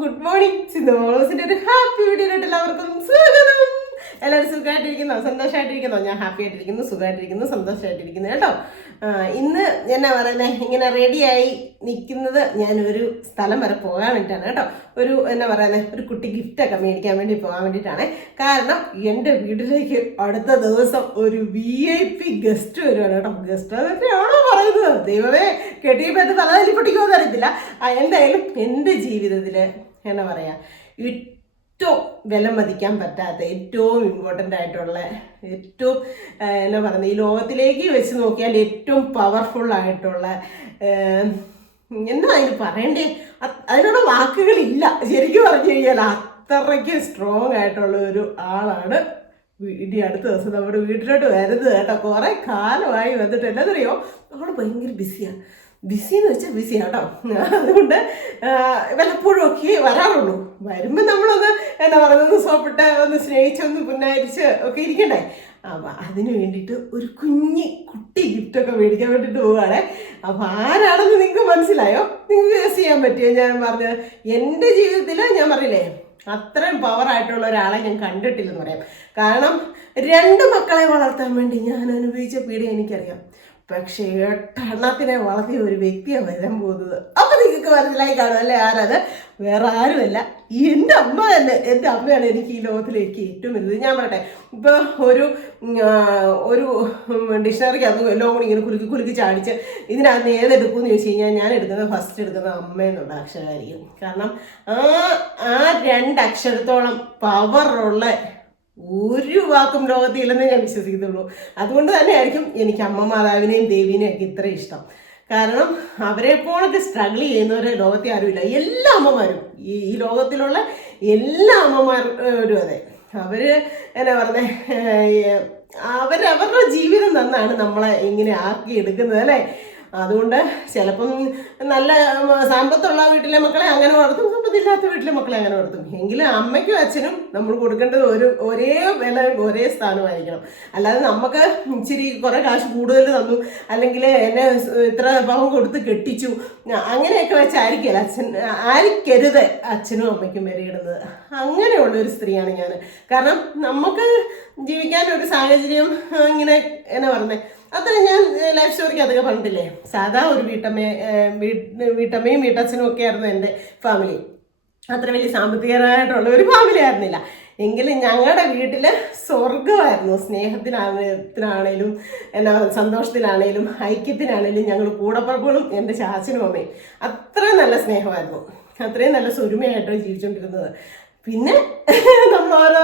Good morning. Sindhu മോളോസിന്റെ ഒരു happy വീഡിയോയിലോട്ട് എല്ലാവർക്കും സ്വാഗതം. എല്ലാവരും സുഖമായിട്ടിരിക്കുന്നോ, സന്തോഷമായിട്ടിരിക്കുന്നോ? ഞാൻ ഹാപ്പി ആയിട്ടിരിക്കുന്നു, സുഖമായിട്ടിരിക്കുന്നു, സന്തോഷമായിട്ടിരിക്കുന്നു കേട്ടോ. ഇന്ന് എന്നാ പറയുന്നത്, ഇങ്ങനെ റെഡിയായി നിൽക്കുന്നത് ഞാനൊരു സ്ഥലം വരെ പോകാൻ വേണ്ടിയിട്ടാണ് കേട്ടോ. എന്നാ പറയുന്നത്, ഒരു കുട്ടി ഗിഫ്റ്റൊക്കെ മേടിക്കാൻ വേണ്ടി പോകാൻ വേണ്ടിയിട്ടാണ്. കാരണം എൻ്റെ വീട്ടിലേക്ക് അടുത്ത ദിവസം ഒരു VIP ഗസ്റ്റ് വരുവാണ് കേട്ടോ. ഗസ്റ്റ് അതൊക്കെയാണോ പറയുന്നത്? ദൈവമേ, കെട്ടിയപ്പോൾ എൻ്റെ തലതല്ലി പൊട്ടിക്കുമെന്ന് അറിയത്തില്ല. എന്തായാലും എൻ്റെ ജീവിതത്തിൽ എന്നാ പറയുക, ഏറ്റവും വില മതിക്കാൻ പറ്റാത്ത, ഏറ്റവും ഇമ്പോർട്ടൻ്റ് ആയിട്ടുള്ള, ഏറ്റവും എന്നാ പറയുന്നത്, ഈ ലോകത്തിലേക്ക് വെച്ച് നോക്കിയാൽ ഏറ്റവും പവർഫുൾ ആയിട്ടുള്ള, എന്താ അതിന് പറയണ്ടേ, അതിനുള്ള വാക്കുകളില്ല ശരിക്കും പറഞ്ഞു കഴിഞ്ഞാൽ. അത്രയ്ക്ക് സ്ട്രോങ് ആയിട്ടുള്ള ഒരു ആളാണ് അടുത്ത ദിവസം നമ്മുടെ വീട്ടിലോട്ട് വരുന്നത് കേട്ടോ. കുറേ കാലമായി വന്നിട്ട് എന്നറിയോ, അവൾ ഭയങ്കര ബിസിയാണ്. ബിസിന്ന് വെച്ചാൽ ബിസിയാണ് കേട്ടോ. അതുകൊണ്ട് വല്ലപ്പോഴും ഒക്കെ വരാറുള്ളൂ. വരുമ്പോൾ നമ്മളൊന്ന് എന്നാ പറയുന്നത്, സോപ്പിട്ട് ഒന്ന് സ്നേഹിച്ചൊന്ന് പുന്നാരിച്ച് ഒക്കെ ഇരിക്കണ്ടേ. അപ്പം അതിന് വേണ്ടിയിട്ട് ഒരു കുട്ടി ഗിഫ്റ്റൊക്കെ മേടിക്കാൻ വേണ്ടിയിട്ട് പോവുകയാണേ. അപ്പം ആരാണെന്ന് നിങ്ങൾക്ക് മനസ്സിലായോ? നിങ്ങൾക്ക് ഗസ് ചെയ്യാൻ പറ്റുമോ? ഞാൻ പറഞ്ഞത് എൻ്റെ ജീവിതത്തിൽ ഞാൻ പറഞ്ഞില്ലേ, അത്രയും പവറായിട്ടുള്ള ഒരാളെ ഞാൻ കണ്ടിട്ടില്ലെന്ന് പറയാം. കാരണം 2 മക്കളെ വളർത്താൻ വേണ്ടി ഞാൻ അനുഭവിച്ച പീഡ എനിക്കറിയാം. പക്ഷേ 8 എണ്ണത്തിനെ വളർത്തിയ ഒരു വ്യക്തിയാണ് വരാൻ പോകുന്നത്. അപ്പം നിങ്ങൾക്ക് മനസ്സിലായി കാണും അല്ലേ ആരത്? വേറെ ആരുമല്ല, എൻ്റെ അമ്മ തന്നെ. എൻ്റെ അമ്മയാണ് എനിക്ക് ഈ ലോകത്തിലേക്ക് ഏറ്റവും വലുത്. ഞാൻ പറയട്ടെ, ഇപ്പോൾ ഒരു ഡിക്ഷണറിക്ക് അത് എല്ലാം കൂടി ഇങ്ങനെ കുലുക്കി ചാടിച്ച് ഇതിനകത്ത് ഏതെടുക്കുമെന്ന് ചോദിച്ചു കഴിഞ്ഞാൽ ഞാൻ ഫസ്റ്റ് എടുക്കുന്നത് അമ്മ എന്നുള്ള അക്ഷരമായിരിക്കും. കാരണം ആ 2 അക്ഷരത്തോളം പവറുള്ള ഒരു വാക്കും ലോകത്തില്ലെന്നേ ഞാൻ വിശ്വസിക്കുന്നുള്ളൂ. അതുകൊണ്ട് തന്നെയായിരിക്കും എനിക്ക് അമ്മ മാതാവിനെയും ദേവീനെയും ഒക്കെ ഇത്ര ഇഷ്ടം. കാരണം അവരെ പോലൊക്കെ സ്ട്രഗിൾ ചെയ്യുന്നവരെ ലോകത്തെ ആരുമില്ല. എല്ലാ അമ്മമാരും, ഈ ലോകത്തിലുള്ള എല്ലാ അമ്മമാരും അതെ, അവർ എന്നാ പറഞ്ഞേ, അവരവരുടെ ജീവിതം തന്നാണ് നമ്മളെ ഇങ്ങനെ ആക്കി എടുക്കുന്നത് അല്ലേ. അതുകൊണ്ട് ചിലപ്പം നല്ല സമ്പത്തുള്ള വീട്ടിലെ മക്കളെ അങ്ങനെ വളർത്തും, സമ്പത്തില്ലാത്ത വീട്ടിലെ മക്കളെ അങ്ങനെ വളർത്തും. എങ്കിലും അമ്മയ്ക്കും അച്ഛനും നമ്മൾ കൊടുക്കേണ്ടത് ഒരേ വില, ഒരേ സ്ഥാനമായിരിക്കണം. അല്ലാതെ നമുക്ക് ഇച്ചിരി കുറേ കാശ് കൂടുതൽ തന്നു, അല്ലെങ്കിൽ എന്നെ ഇത്ര പാവം കൊടുത്ത് കെട്ടിച്ചു, അങ്ങനെയൊക്കെ വെച്ചായിരിക്കില്ല ആയിരിക്കരുത് അച്ഛനും അമ്മയ്ക്കും വിലയിടുന്നത്. അങ്ങനെയുള്ളൊരു സ്ത്രീയാണ് ഞാൻ. കാരണം നമുക്ക് ജീവിക്കാൻ ഒരു സാഹചര്യം ഇങ്ങനെ എന്നാ പറയുന്നത്, അത്ര ഞാൻ ലൈഫ് സ്റ്റോറിക്ക് അതൊക്കെ പറഞ്ഞിട്ടില്ലേ. സാധാ ഒരു വീട്ടമ്മയും വീട്ടച്ഛനും ഒക്കെ ആയിരുന്നു എൻ്റെ ഫാമിലി. അത്ര വലിയ സാമ്പത്തികമായിട്ടുള്ള ഒരു ഫാമിലി ആയിരുന്നില്ല. എങ്കിലും ഞങ്ങളുടെ വീട്ടിൽ സ്വർഗമായിരുന്നു. സ്നേഹത്തിനാണേലും എന്നാ സന്തോഷത്തിനാണേലും ഐക്യത്തിനാണേലും ഞങ്ങൾ കൂടപ്പുറപ്പുകളും എൻ്റെ ചാച്ചനും അമ്മയും അത്രയും നല്ല സ്നേഹമായിരുന്നു. അത്രയും നല്ല സ്വരുമയായിട്ടാണ് ജീവിച്ചുകൊണ്ടിരുന്നത്. പിന്നെ നമ്മൾ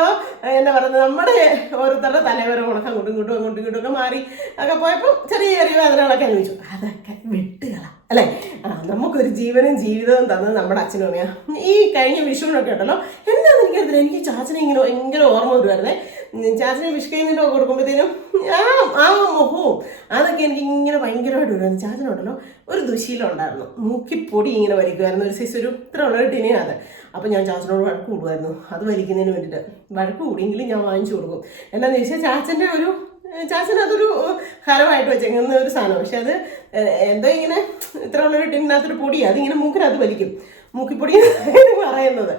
എന്നാ പറയുന്നത്, നമ്മുടെ ഓരോരുത്തരുടെ തലവരെ ഉണക്കം അങ്ങോട്ടും ഇങ്ങോട്ടും ഒക്കെ മാറി ഒക്കെ പോയപ്പോൾ ചെറിയ വേദനകളൊക്കെ അനുഭവിച്ചു. അതൊക്കെ വിട്ടുകള അല്ലേ. നമുക്കൊരു ജീവനും ജീവിതവും തന്നത് നമ്മുടെ അച്ഛനും അമ്മയാണ്. ഈ കഴിഞ്ഞ വിഷുവിനൊക്കെ ഉണ്ടല്ലോ, എന്താണെന്ന് എനിക്കറിയില്ല, എനിക്ക് ചാച്ചനെ ഇങ്ങനെ ഭയങ്കര ഓർമ്മ വരുമായിരുന്നേ. ചാച്ചനെ വിഷുക്കൈന്നിട്ടൊക്കെ കൊടുക്കുമ്പോഴത്തേനും ആ മുഖവും അതൊക്കെ എനിക്ക് ഇങ്ങനെ ഭയങ്കരമായിട്ട് വരുമായിരുന്നു. ചാച്ചനുണ്ടല്ലോ ഒരു ദുശീലം ഉണ്ടായിരുന്നു, മൂക്കിപ്പൊടി ഇങ്ങനെ വലിക്കുമായിരുന്നു. ഒരു സൈസ് ഒരു ഇത്ര ഉള്ളൊരു ടിനിയാണ്. അപ്പോൾ ഞാൻ ചാച്ചനോട് വഴക്ക് കൂടുമായിരുന്നു അത് വലിക്കുന്നതിന് വേണ്ടിയിട്ട്. വഴക്ക് കൂടിയെങ്കിലും ഞാൻ വാങ്ങിച്ചു കൊടുക്കും. എന്താണെന്ന് ചോദിച്ചാൽ ചാച്ചൻ അതൊരു ഹരമായിട്ട് വെച്ചേക്കുന്ന ഒരു സാധനം. പക്ഷെ അത് എന്തോ ഇങ്ങനെ ഇത്ര ഉള്ളൊരു ടിന്നകത്തൊരു പൊടി, അതിങ്ങനെ മൂക്കിനകത്ത് വലിക്കും, മൂക്കിപ്പൊടി പറയുന്നത്.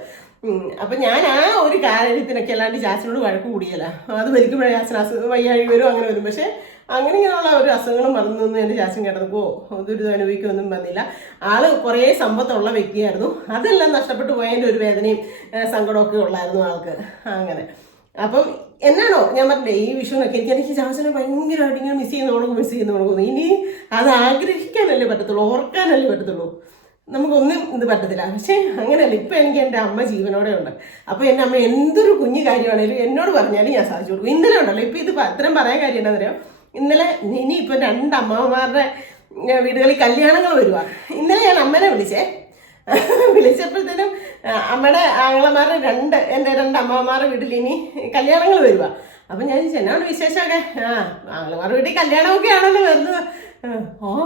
അപ്പം ഞാൻ ആ ഒരു കാര്യത്തിനൊക്കെ അല്ലാണ്ട് ചാച്ചനോട് വഴക്ക് കൂടിയല്ല. അത് വലിക്കുമ്പോഴേ ചാച്ചൻ വയ്യാഴി വരും, അങ്ങനെ വരും. പക്ഷേ ഇങ്ങനെയുള്ള ഒരു അസുഖങ്ങളും മറന്നൊന്നും എൻ്റെ ചാച്ചൻ കിടന്നപ്പോ ദുരിതം അനുഭവിക്കൊന്നും വന്നില്ല. ആള് കുറേ സമ്പത്തുള്ള വ്യക്തിയായിരുന്നു. അതെല്ലാം നഷ്ടപ്പെട്ടു പോയതിൻ്റെ ഒരു വേദനയും സങ്കടമൊക്കെ ഉള്ളായിരുന്നു ആൾക്ക്. അങ്ങനെ അപ്പം എന്നാണോ ഞാൻ പറഞ്ഞില്ലേ, ഈ വിഷുവിനൊക്കെ എനിക്ക് ചാച്ചനെ ഭയങ്കരമായിട്ട് ഇങ്ങനെ മിസ് ചെയ്യുന്ന ഇനി അത് ആഗ്രഹിക്കാനല്ലേ പറ്റത്തുള്ളൂ, ഓർക്കാനല്ലേ പറ്റത്തുള്ളൂ. നമുക്കൊന്നും ഇത് പറ്റത്തില്ല. പക്ഷേ അങ്ങനെയല്ല, ഇപ്പം എനിക്ക് എൻ്റെ അമ്മ ജീവനോടെ ഉണ്ട്. അപ്പോൾ എൻ്റെ അമ്മ എന്തൊരു കുഞ്ഞു കാര്യമാണേലും എന്നോട് പറഞ്ഞാലും ഞാൻ സാധിച്ചു കൊടുക്കും. ഇന്നലെ ഉണ്ടല്ലോ, ഇപ്പം ഇത് അത്രയും പറയാൻ കാര്യം എന്താണെന്നറിയോ, ഇന്നലെ ഇനിയിപ്പോൾ 2 അമ്മമാരുടെ വീടുകളിൽ കല്യാണങ്ങൾ വരുവാ. ഇന്നലെ ഞാൻ അമ്മേനെ വിളിച്ചപ്പോഴത്തേനും അമ്മയുടെ ആങ്ങളമാരുടെ എൻ്റെ 2 അമ്മമാരുടെ വീട്ടിൽ ഇനി കല്യാണങ്ങൾ വരുവാ. അപ്പം ഞാൻ ചോദിച്ചു എന്നാണ് വിശേഷമൊക്കെ? ആങ്ങളമാരുടെ വീട്ടിൽ കല്യാണമൊക്കെ ആണല്ലോ വരുന്നത്.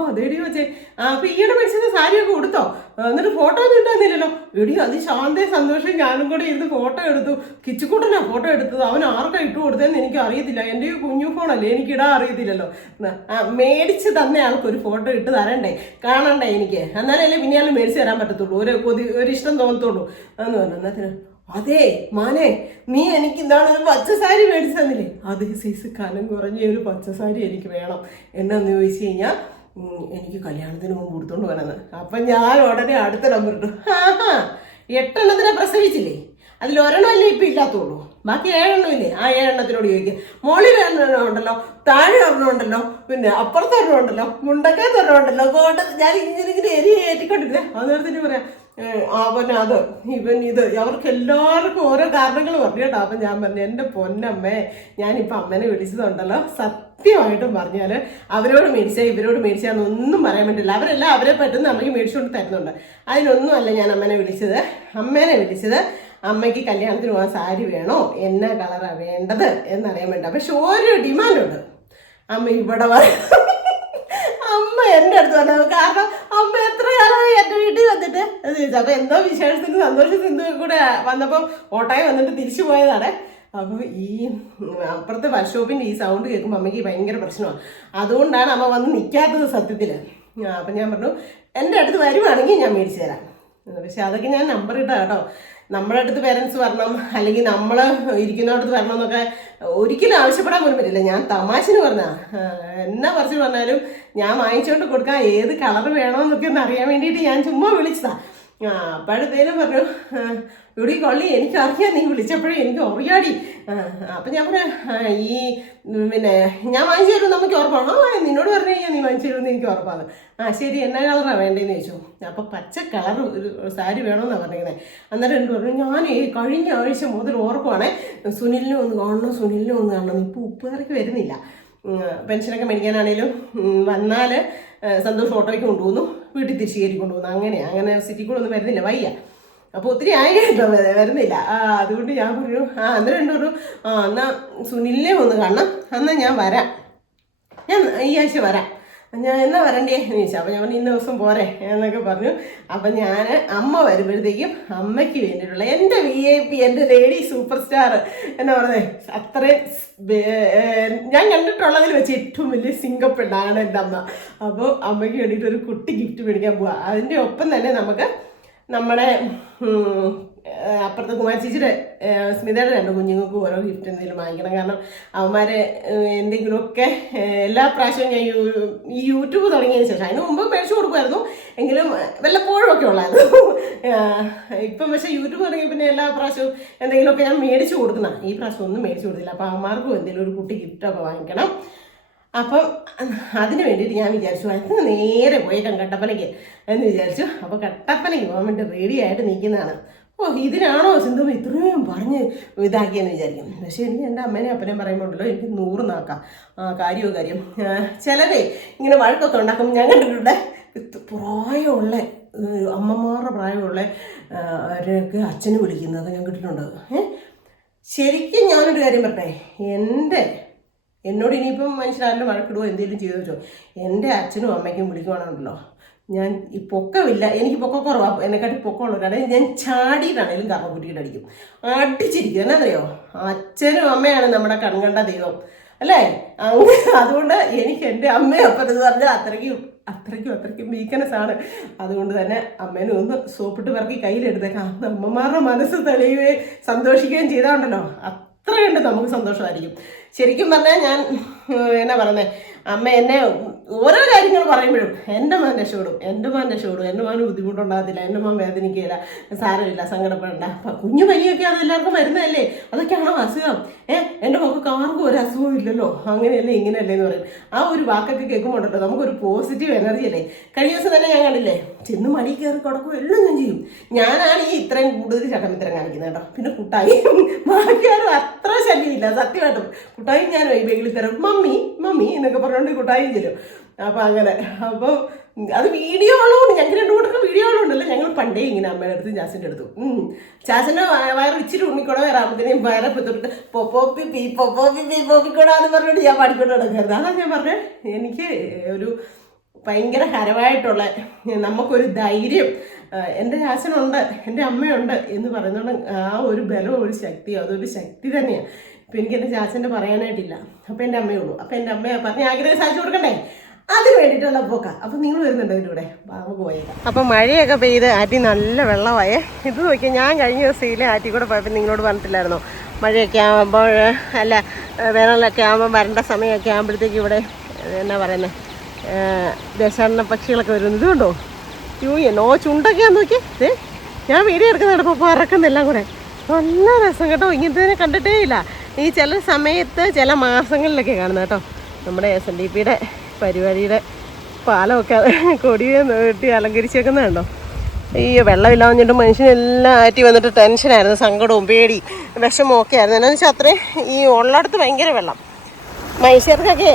അതേടി വെച്ചേ. അപ്പൊ ഈയിടെ മേടിച്ചത് സാരിയൊക്കെ കൊടുത്തോ? എന്നിട്ട് ഫോട്ടോ ഒന്നും ഇട്ടാന്നില്ലല്ലോ. എടി അത് ശാന്തേ സന്തോഷം ഞാനും കൂടെ ഇരുന്ന് ഫോട്ടോ എടുത്തു. കിച്ചുക്കൂട്ടനാ ഫോട്ടോ എടുത്തത്. അവൻ ആർക്കാ ഇട്ട് കൊടുത്തതെന്ന് എനിക്ക് അറിയത്തില്ല. എൻ്റെ കുഞ്ഞു ഫോണല്ലേ, എനിക്ക് ഇടാൻ അറിയത്തില്ലല്ലോ. മേടിച്ച് തന്നെ ആൾക്കൊരു ഫോട്ടോ ഇട്ട് തരണ്ടേ, കാണണ്ടേ എനിക്ക്, എന്നാലല്ലേ പിന്നെ ആൾ മേടിച്ച് തരാൻ പറ്റത്തുള്ളൂ, ഒരു ഇഷ്ടം തോന്നത്തുള്ളൂ എന്ന് പറഞ്ഞു. എന്നത്തിന് അതെ മാനെ, നീ എനിക്ക് എന്താണ് ഒരു പച്ചസാരി മേടിച്ചു തന്നില്ലേ, അതേ സൈസ് കനം കുറഞ്ഞ ഒരു പച്ചസാരി എനിക്ക് വേണം എന്നാന്ന് ചോദിച്ചു കഴിഞ്ഞാൽ എനിക്ക് കല്യാണത്തിന് മുമ്പ് കൊടുത്തോണ്ട് വരാന്ന്. അപ്പം ഞാൻ ഉടനെ അടുത്ത നമ്പർ ഇട്ടു. 8 പ്രസവിച്ചില്ലേ, അതിൽ ഒരെണ്ണമല്ലേ ഇപ്പം ഇല്ലാത്തുള്ളൂ, ബാക്കി 7 ഇല്ലേ. ആ 7 ചോദിക്കുക. മോളിൽ 1 ഉണ്ടല്ലോ, താഴെ 1 ഉണ്ടല്ലോ, പിന്നെ അപ്പുറത്ത് 1 ഉണ്ടല്ലോ, മുണ്ടക്കത്ത് 1 ഉണ്ടല്ലോ. ഞാൻ ഇങ്ങനെ ഏറ്റിക്കൊണ്ടിരുന്നേ. അന്നേരത്തിന് പറയാം അവൻ അത് ഇവൻ ഇത്, അവർക്ക് എല്ലാവർക്കും ഓരോ കാരണങ്ങൾ പറഞ്ഞു കേട്ടോ. അപ്പം ഞാൻ പറഞ്ഞു എൻ്റെ പൊന്നമ്മേ, ഞാനിപ്പോൾ അമ്മേനെ വിളിച്ചതുണ്ടല്ലോ, സത്യമായിട്ടും പറഞ്ഞാൽ അവരോട് മേടിച്ചാൽ ഇവരോട് മേടിച്ചാന്നൊന്നും പറയാൻ പറ്റില്ല. അവരെല്ലാം അവരെ പറ്റുന്ന അമ്മയ്ക്ക് മേടിച്ചുകൊണ്ട് തരുന്നുണ്ട്. അതിനൊന്നും അല്ല ഞാൻ അമ്മേനെ വിളിച്ചത് അമ്മയ്ക്ക് കല്യാണത്തിന് പോകാൻ സാരി വേണോ, എന്നാ കളറാണ് വേണ്ടത് എന്നറിയാൻ വേണ്ട. പക്ഷെ ഒരു ഡിമാൻഡുണ്ട്, അമ്മ ഇവിടെ അമ്മ എൻ്റെ അടുത്ത് പറഞ്ഞത്. കാരണം അമ്മ എത്ര കാലമായി എൻ്റെ വീട്ടിൽ വന്നിട്ട് എന്ന് ചോദിച്ചു. അപ്പോൾ എന്തോ വിശേഷത്തിന് സന്തോഷത്തിന് കൂടെ വന്നപ്പോൾ ഓട്ടോയിൽ വന്നിട്ട് തിരിച്ചു പോയതാണ്. അപ്പോൾ ഈ അപ്പുറത്തെ വർക്ക്ഷോപ്പിൻ്റെ ഈ സൗണ്ട് കേൾക്കുമ്പോൾ അമ്മയ്ക്ക് ഭയങ്കര പ്രശ്നമാണ്. അതുകൊണ്ടാണ് അമ്മ വന്ന് നിൽക്കാത്തത് സത്യത്തിൽ. അപ്പം ഞാൻ പറഞ്ഞു എൻ്റെ അടുത്ത് വരുവാണെങ്കിൽ ഞാൻ മേടിച്ചു തരാം. പക്ഷെ അതൊക്കെ ഞാൻ നമ്പർ ഇട്ടാ കേട്ടോ. നമ്മുടെ അടുത്ത് പേരൻസ് വരണം, അല്ലെങ്കിൽ നമ്മൾ ഇരിക്കുന്നിടത്ത് വരണം എന്നൊക്കെ ഒരിക്കലും ആവശ്യപ്പെടാൻ പോലും പറ്റില്ല. ഞാൻ തമാശന് പറഞ്ഞാ, എന്നാ പറിച്ച് പറഞ്ഞാലും ഞാൻ വാങ്ങിച്ചുകൊണ്ട് കൊടുക്കാൻ ഏത് കളർ വേണമെന്നൊക്കെ ഒന്ന് അറിയാൻ വേണ്ടിയിട്ട് ഞാൻ ചുമ്മാ വിളിച്ചതാ. അപ്പോഴത്തേനും പറഞ്ഞു ഇവിടെ കൊള്ളി, എനിക്കറിയാം നീ വിളിച്ചപ്പോഴേ എനിക്ക് അറിയാടി. അപ്പം ഞാൻ പറഞ്ഞു ഈ പിന്നെ ഞാൻ വാങ്ങിച്ചു തരും നമുക്ക് ഉറപ്പാണ്. നിന്നോട് പറഞ്ഞു കഴിഞ്ഞാൽ നീ വാങ്ങിച്ചു തരുമെന്ന് എനിക്ക് ഉറപ്പാണ്. ശരി, എന്നാ കളറാണ് വേണ്ടതെന്ന് ചോദിച്ചു. അപ്പം പച്ച കളർ ഒരു സാരി വേണമെന്നാണ് പറഞ്ഞിരിക്കുന്നത്. അന്നേരം എന്നോട് പറഞ്ഞു ഞാൻ കഴിഞ്ഞ ആഴ്ച മുതൽ ഓർക്കുവാണേ സുനിലിനെ ഒന്ന് കാണണം. ഇപ്പോൾ ഉപ്പുകാർക്ക് വരുന്നില്ല, പെൻഷനൊക്കെ മേടിക്കാനാണേലും വന്നാൽ സന്തോഷം ഓട്ടോയ്ക്ക് കൊണ്ടുപോകുന്നു, വീട്ടിൽ തിരിച്ചു കയറി കൊണ്ടുപോകുന്നു. അങ്ങനെ സിറ്റി കൂടെ ഒന്നും വരുന്നില്ല, വയ്യ. അപ്പോൾ ഒത്തിരി ആയി കേട്ടോ, വരുന്നില്ല. അതുകൊണ്ട് ഞാൻ പറഞ്ഞു അന്നേരം എന്നോട് എന്നാൽ സുനിലിനെ ഒന്ന് കാണണം, എന്നാൽ ഞാൻ വരാം, ഞാൻ ഈ ആഴ്ച വരാം. ഞാൻ എന്നാ വരണ്ടേ എന്ന് ചോദിച്ചു. അപ്പം ഞാൻ പറഞ്ഞു ഇന്ന ദിവസം പോരെ എന്നൊക്കെ പറഞ്ഞു. അപ്പം ഞാൻ അമ്മ വരുമ്പോഴത്തേക്കും അമ്മയ്ക്ക് വേണ്ടിയിട്ടുള്ള എൻ്റെ VIP, എൻ്റെ ലേഡി സൂപ്പർ സ്റ്റാർ എന്നാ പറഞ്ഞത്, അത്രയും ഞാൻ കണ്ടിട്ടുള്ളതിൽ വെച്ച് ഏറ്റവും വലിയ സിംഗപ്പെണ്ണാണ് എൻ്റെ അമ്മ. അപ്പോൾ അമ്മയ്ക്ക് വേണ്ടിയിട്ട് ഒരു കുട്ടി ഗിഫ്റ്റ് മേടിക്കാൻ പോവാം. അതിൻ്റെ ഒപ്പം തന്നെ നമുക്ക് നമ്മുടെ അപ്പുറത്തെ കുമാരി ചേച്ചിയുടെ സ്മിതയുടെ 2 കുഞ്ഞുങ്ങൾക്ക് ഓരോ ഗിഫ്റ്റ് എന്തെങ്കിലും വാങ്ങിക്കണം. കാരണം അവന്മാരെ എന്തെങ്കിലുമൊക്കെ എല്ലാ പ്രാവശ്യവും ഞാൻ ഈ യൂട്യൂബ് തുടങ്ങിയതിന് ശേഷം, അതിന് മുമ്പ് മേടിച്ചു കൊടുക്കുമായിരുന്നു, എങ്കിലും വല്ലപ്പോഴും ഒക്കെ ഉള്ളായിരുന്നു. ഇപ്പം പക്ഷേ യൂട്യൂബ് തുടങ്ങിയ പിന്നെ എല്ലാ പ്രാവശ്യവും എന്തെങ്കിലുമൊക്കെ ഞാൻ മേടിച്ചു കൊടുക്കുന്ന. ഈ പ്രാവശ്യം ഒന്നും മേടിച്ചു കൊടുത്തില്ല. അപ്പോൾ അവന്മാർക്കും എന്തെങ്കിലും ഒരു കുട്ടി ഗിഫ്റ്റൊക്കെ വാങ്ങിക്കണം. അപ്പം അതിന് വേണ്ടിയിട്ട് ഞാൻ വിചാരിച്ചു അതിന് നേരെ പോയേക്കാം കട്ടപ്പനയ്ക്ക് എന്ന് വിചാരിച്ചു. അപ്പോൾ കട്ടപ്പനയ്ക്ക് പോകാൻ വേണ്ടി റെഡി ആയിട്ട് നിൽക്കുന്നതാണ്. ഇതിനാണോ സിന്ധു ഇത്രയും പറഞ്ഞ് ഇതാക്കിയെന്ന് വിചാരിക്കും. പക്ഷേ എനിക്ക് എൻ്റെ അമ്മേനെയും അപ്പനെയും പറയുമ്പോഴല്ലോ എനിക്ക് 100 നാക്കാം. കാര്യം ചിലരെ ഇങ്ങനെ വഴക്കൊക്കെ ഉണ്ടാക്കും. ഞാൻ കണ്ടിട്ടുണ്ട് പ്രായമുള്ള അമ്മമാരുടെ പ്രായമുള്ള അവരൊക്കെ അച്ഛനെ വിളിക്കുന്നത് ഞാൻ കേട്ടിട്ടുണ്ട്. ശരിക്കും ഞാനൊരു കാര്യം പറട്ടെ, എന്നോട് ഇനിയിപ്പം മനുഷ്യരാരും വഴക്കിടുവോ എന്തെങ്കിലും ചെയ്തു വെച്ചോ, എൻ്റെ അച്ഛനും അമ്മയ്ക്കും വിളിക്കുവാണെന്നുണ്ടല്ലോ, ഞാൻ ഈ പൊക്കമില്ല, എനിക്ക് പൊക്കക്കുറവാണ്, എന്നെക്കാട്ടി പൊക്കമുള്ളവരാണെങ്കിൽ ഞാൻ ചാടിയിട്ടാണെങ്കിലും കറക്കുട്ടിയിട്ട് അടിക്കും, അടിച്ചിരിക്കും. എന്നാന്നറിയോ, അച്ഛനും അമ്മയാണ് നമ്മുടെ കൺകണ്ട ദൈവം അല്ലേ. അതുകൊണ്ട് എനിക്ക് എൻ്റെ അമ്മയും അപ്പനെന്ന് പറഞ്ഞാൽ അത്രയ്ക്കും വീക്ക്നെസ് ആണ്. അതുകൊണ്ട് തന്നെ അമ്മേനെ ഒന്ന് സോപ്പിട്ട് പറക്കി കയ്യിലെടുത്തേക്കാം. അമ്മമാരുടെ മനസ്സ് തെളിയുകയും സന്തോഷിക്കുകയും ചെയ്താണ്ടല്ലോ അത്രയുണ്ട് നമുക്ക് സന്തോഷമായിരിക്കും. ശരിക്കും പറഞ്ഞാൽ ഞാൻ എന്നാ പറയുന്നത്, അമ്മ എന്നെ ഓരോ കാര്യങ്ങൾ പറയുമ്പോഴും എൻ്റെ മോൻ രക്ഷപ്പെടും, എൻ്റെ മോന് ബുദ്ധിമുട്ടുണ്ടാകത്തില്ല, എൻ്റെ മോൻ വേദനിക്കുകയില്ല, സാരമില്ല, സങ്കടപ്പെടണ്ട, കുഞ്ഞു പനിയൊക്കെ അതെല്ലാവർക്കും വരുന്നതല്ലേ, അതൊക്കെയാണോ അസുഖം, എൻ്റെ മക്കൾക്ക് ആർക്കും ഒരു അസുഖവും ഇല്ലല്ലോ, അങ്ങനെയല്ലേ ഇങ്ങനെയല്ലേ എന്ന് പറയും. ആ ഒരു വാക്കൊക്കെ കേൾക്കുമ്പോണ്ടല്ലോ നമുക്കൊരു പോസിറ്റീവ് എനർജി അല്ലേ. കഴിഞ്ഞ ദിവസം തന്നെ ഞാൻ കണ്ടില്ലേ, ചെന്ന് മടി കയറി കിടക്കും, എല്ലാം ഞാൻ ചെയ്യും. ഞാനാണ് ഈ ഇത്രയും കൂടുതൽ ചട്ടമിത്തരം കാണിക്കുന്നത് കേട്ടോ. പിന്നെ കുട്ടായി ബാക്കിയാരും അത്ര ശല്യമില്ല സത്യമായിട്ടും. കുട്ടായി ഞാൻ ബേഗിൽ തരും മമ്മി എന്നൊക്കെ പറഞ്ഞുകൊണ്ട് കുട്ടായും ചെല്ലും. അപ്പം അങ്ങനെ അപ്പോൾ അത് വീഡിയോ ഉള്ളതുകൊണ്ട് ഞങ്ങൾക്ക് 2 കൂട്ടർക്ക് വീഡിയോ ഉള്ളതുകൊണ്ടല്ലോ. ഞങ്ങൾ പണ്ടേ ഇങ്ങനെ അമ്മയുടെ അടുത്തും ചാച്ചൻ്റെ അടുത്തും ചാച്ചൻ്റെ വയറ് ഇച്ചിരി ഉണ്ണിക്കൂടെ വരാമത്തേനും വയറെ തൊട്ട് പൊപ്പോപ്പിക്കൂടാന്ന് പറഞ്ഞിട്ട് ഞാൻ പാടിക്കൊണ്ട് നടക്കായിരുന്നു. അതാണ് ഞാൻ പറഞ്ഞത്, എനിക്ക് ഒരു ഭയങ്കര ഹരമായിട്ടുള്ള നമുക്കൊരു ധൈര്യം എൻ്റെ ചാച്ചനുണ്ട്, എൻ്റെ അമ്മയുണ്ട് എന്ന് പറയുന്നത് ആ ഒരു ബലം, ഒരു ശക്തി, അതൊരു ശക്തി തന്നെയാണ്. ഇപ്പം എനിക്ക് എൻ്റെ ചാച്ചൻ്റെ പറയാനായിട്ടില്ല. അപ്പം എൻ്റെ അമ്മയുള്ളൂ. അപ്പം എൻ്റെ അമ്മയെ പറഞ്ഞ് ആഗ്രഹം സാധിച്ചു കൊടുക്കണ്ടേ, അതിന് വേണ്ടിയിട്ടുള്ള പോക്കാം. അപ്പം നിങ്ങൾ വരുന്നുണ്ടോ ഇതിലൂടെ? നമുക്ക് പോയേക്കാം. അപ്പം മഴയൊക്കെ പെയ്ത് ആറ്റി നല്ല വെള്ളമായേ. ഇത് നോക്കിയാൽ ഞാൻ കഴിഞ്ഞ ദിവസം ആറ്റി കൂടെ പോയപ്പോൾ നിങ്ങളോട് പറഞ്ഞിട്ടില്ലായിരുന്നോ, മഴയൊക്കെ ആകുമ്പോൾ അല്ല വേനലൊക്കെ ആകുമ്പോൾ വരേണ്ട സമയമൊക്കെ ആകുമ്പോഴത്തേക്ക് ഇവിടെ എന്നാ പറയുന്നത് ദേശാടന പക്ഷികളൊക്കെ വരുന്നത്. ഇതുകൊണ്ടോ എന്നോ ചുണ്ടൊക്കെയാന്ന് നോക്കി. ഞാൻ വീഡിയോ എടുക്കുന്നുണ്ട് ഇപ്പോൾ പറക്കുന്നെല്ലാം കൂടെ. നല്ല രസം കേട്ടോ. ഇങ്ങനത്തെ കണ്ടിട്ടേ ഇല്ല. ഈ ചില സമയത്ത് ചില മാസങ്ങളിലൊക്കെ കാണുന്നത് കേട്ടോ. നമ്മുടെ SNDP പരിപാടിയുടെ പാലമൊക്കെ കൊടിയെ നീട്ടി അലങ്കരിച്ചേക്കുന്നതുണ്ടോ. ഈ വെള്ളമില്ലാന്ന് പറഞ്ഞിട്ട് മനുഷ്യനെല്ലാം ആറ്റി വന്നിട്ട് ടെൻഷനായിരുന്നു, സങ്കടവും പേടിയും വിഷമവും ഒക്കെ ആയിരുന്നു. എന്നാന്ന് വെച്ചാൽ അത്രയും ഈ ഉള്ളിടത്ത് ഭയങ്കര വെള്ളം. മനുഷ്യർക്കൊക്കെ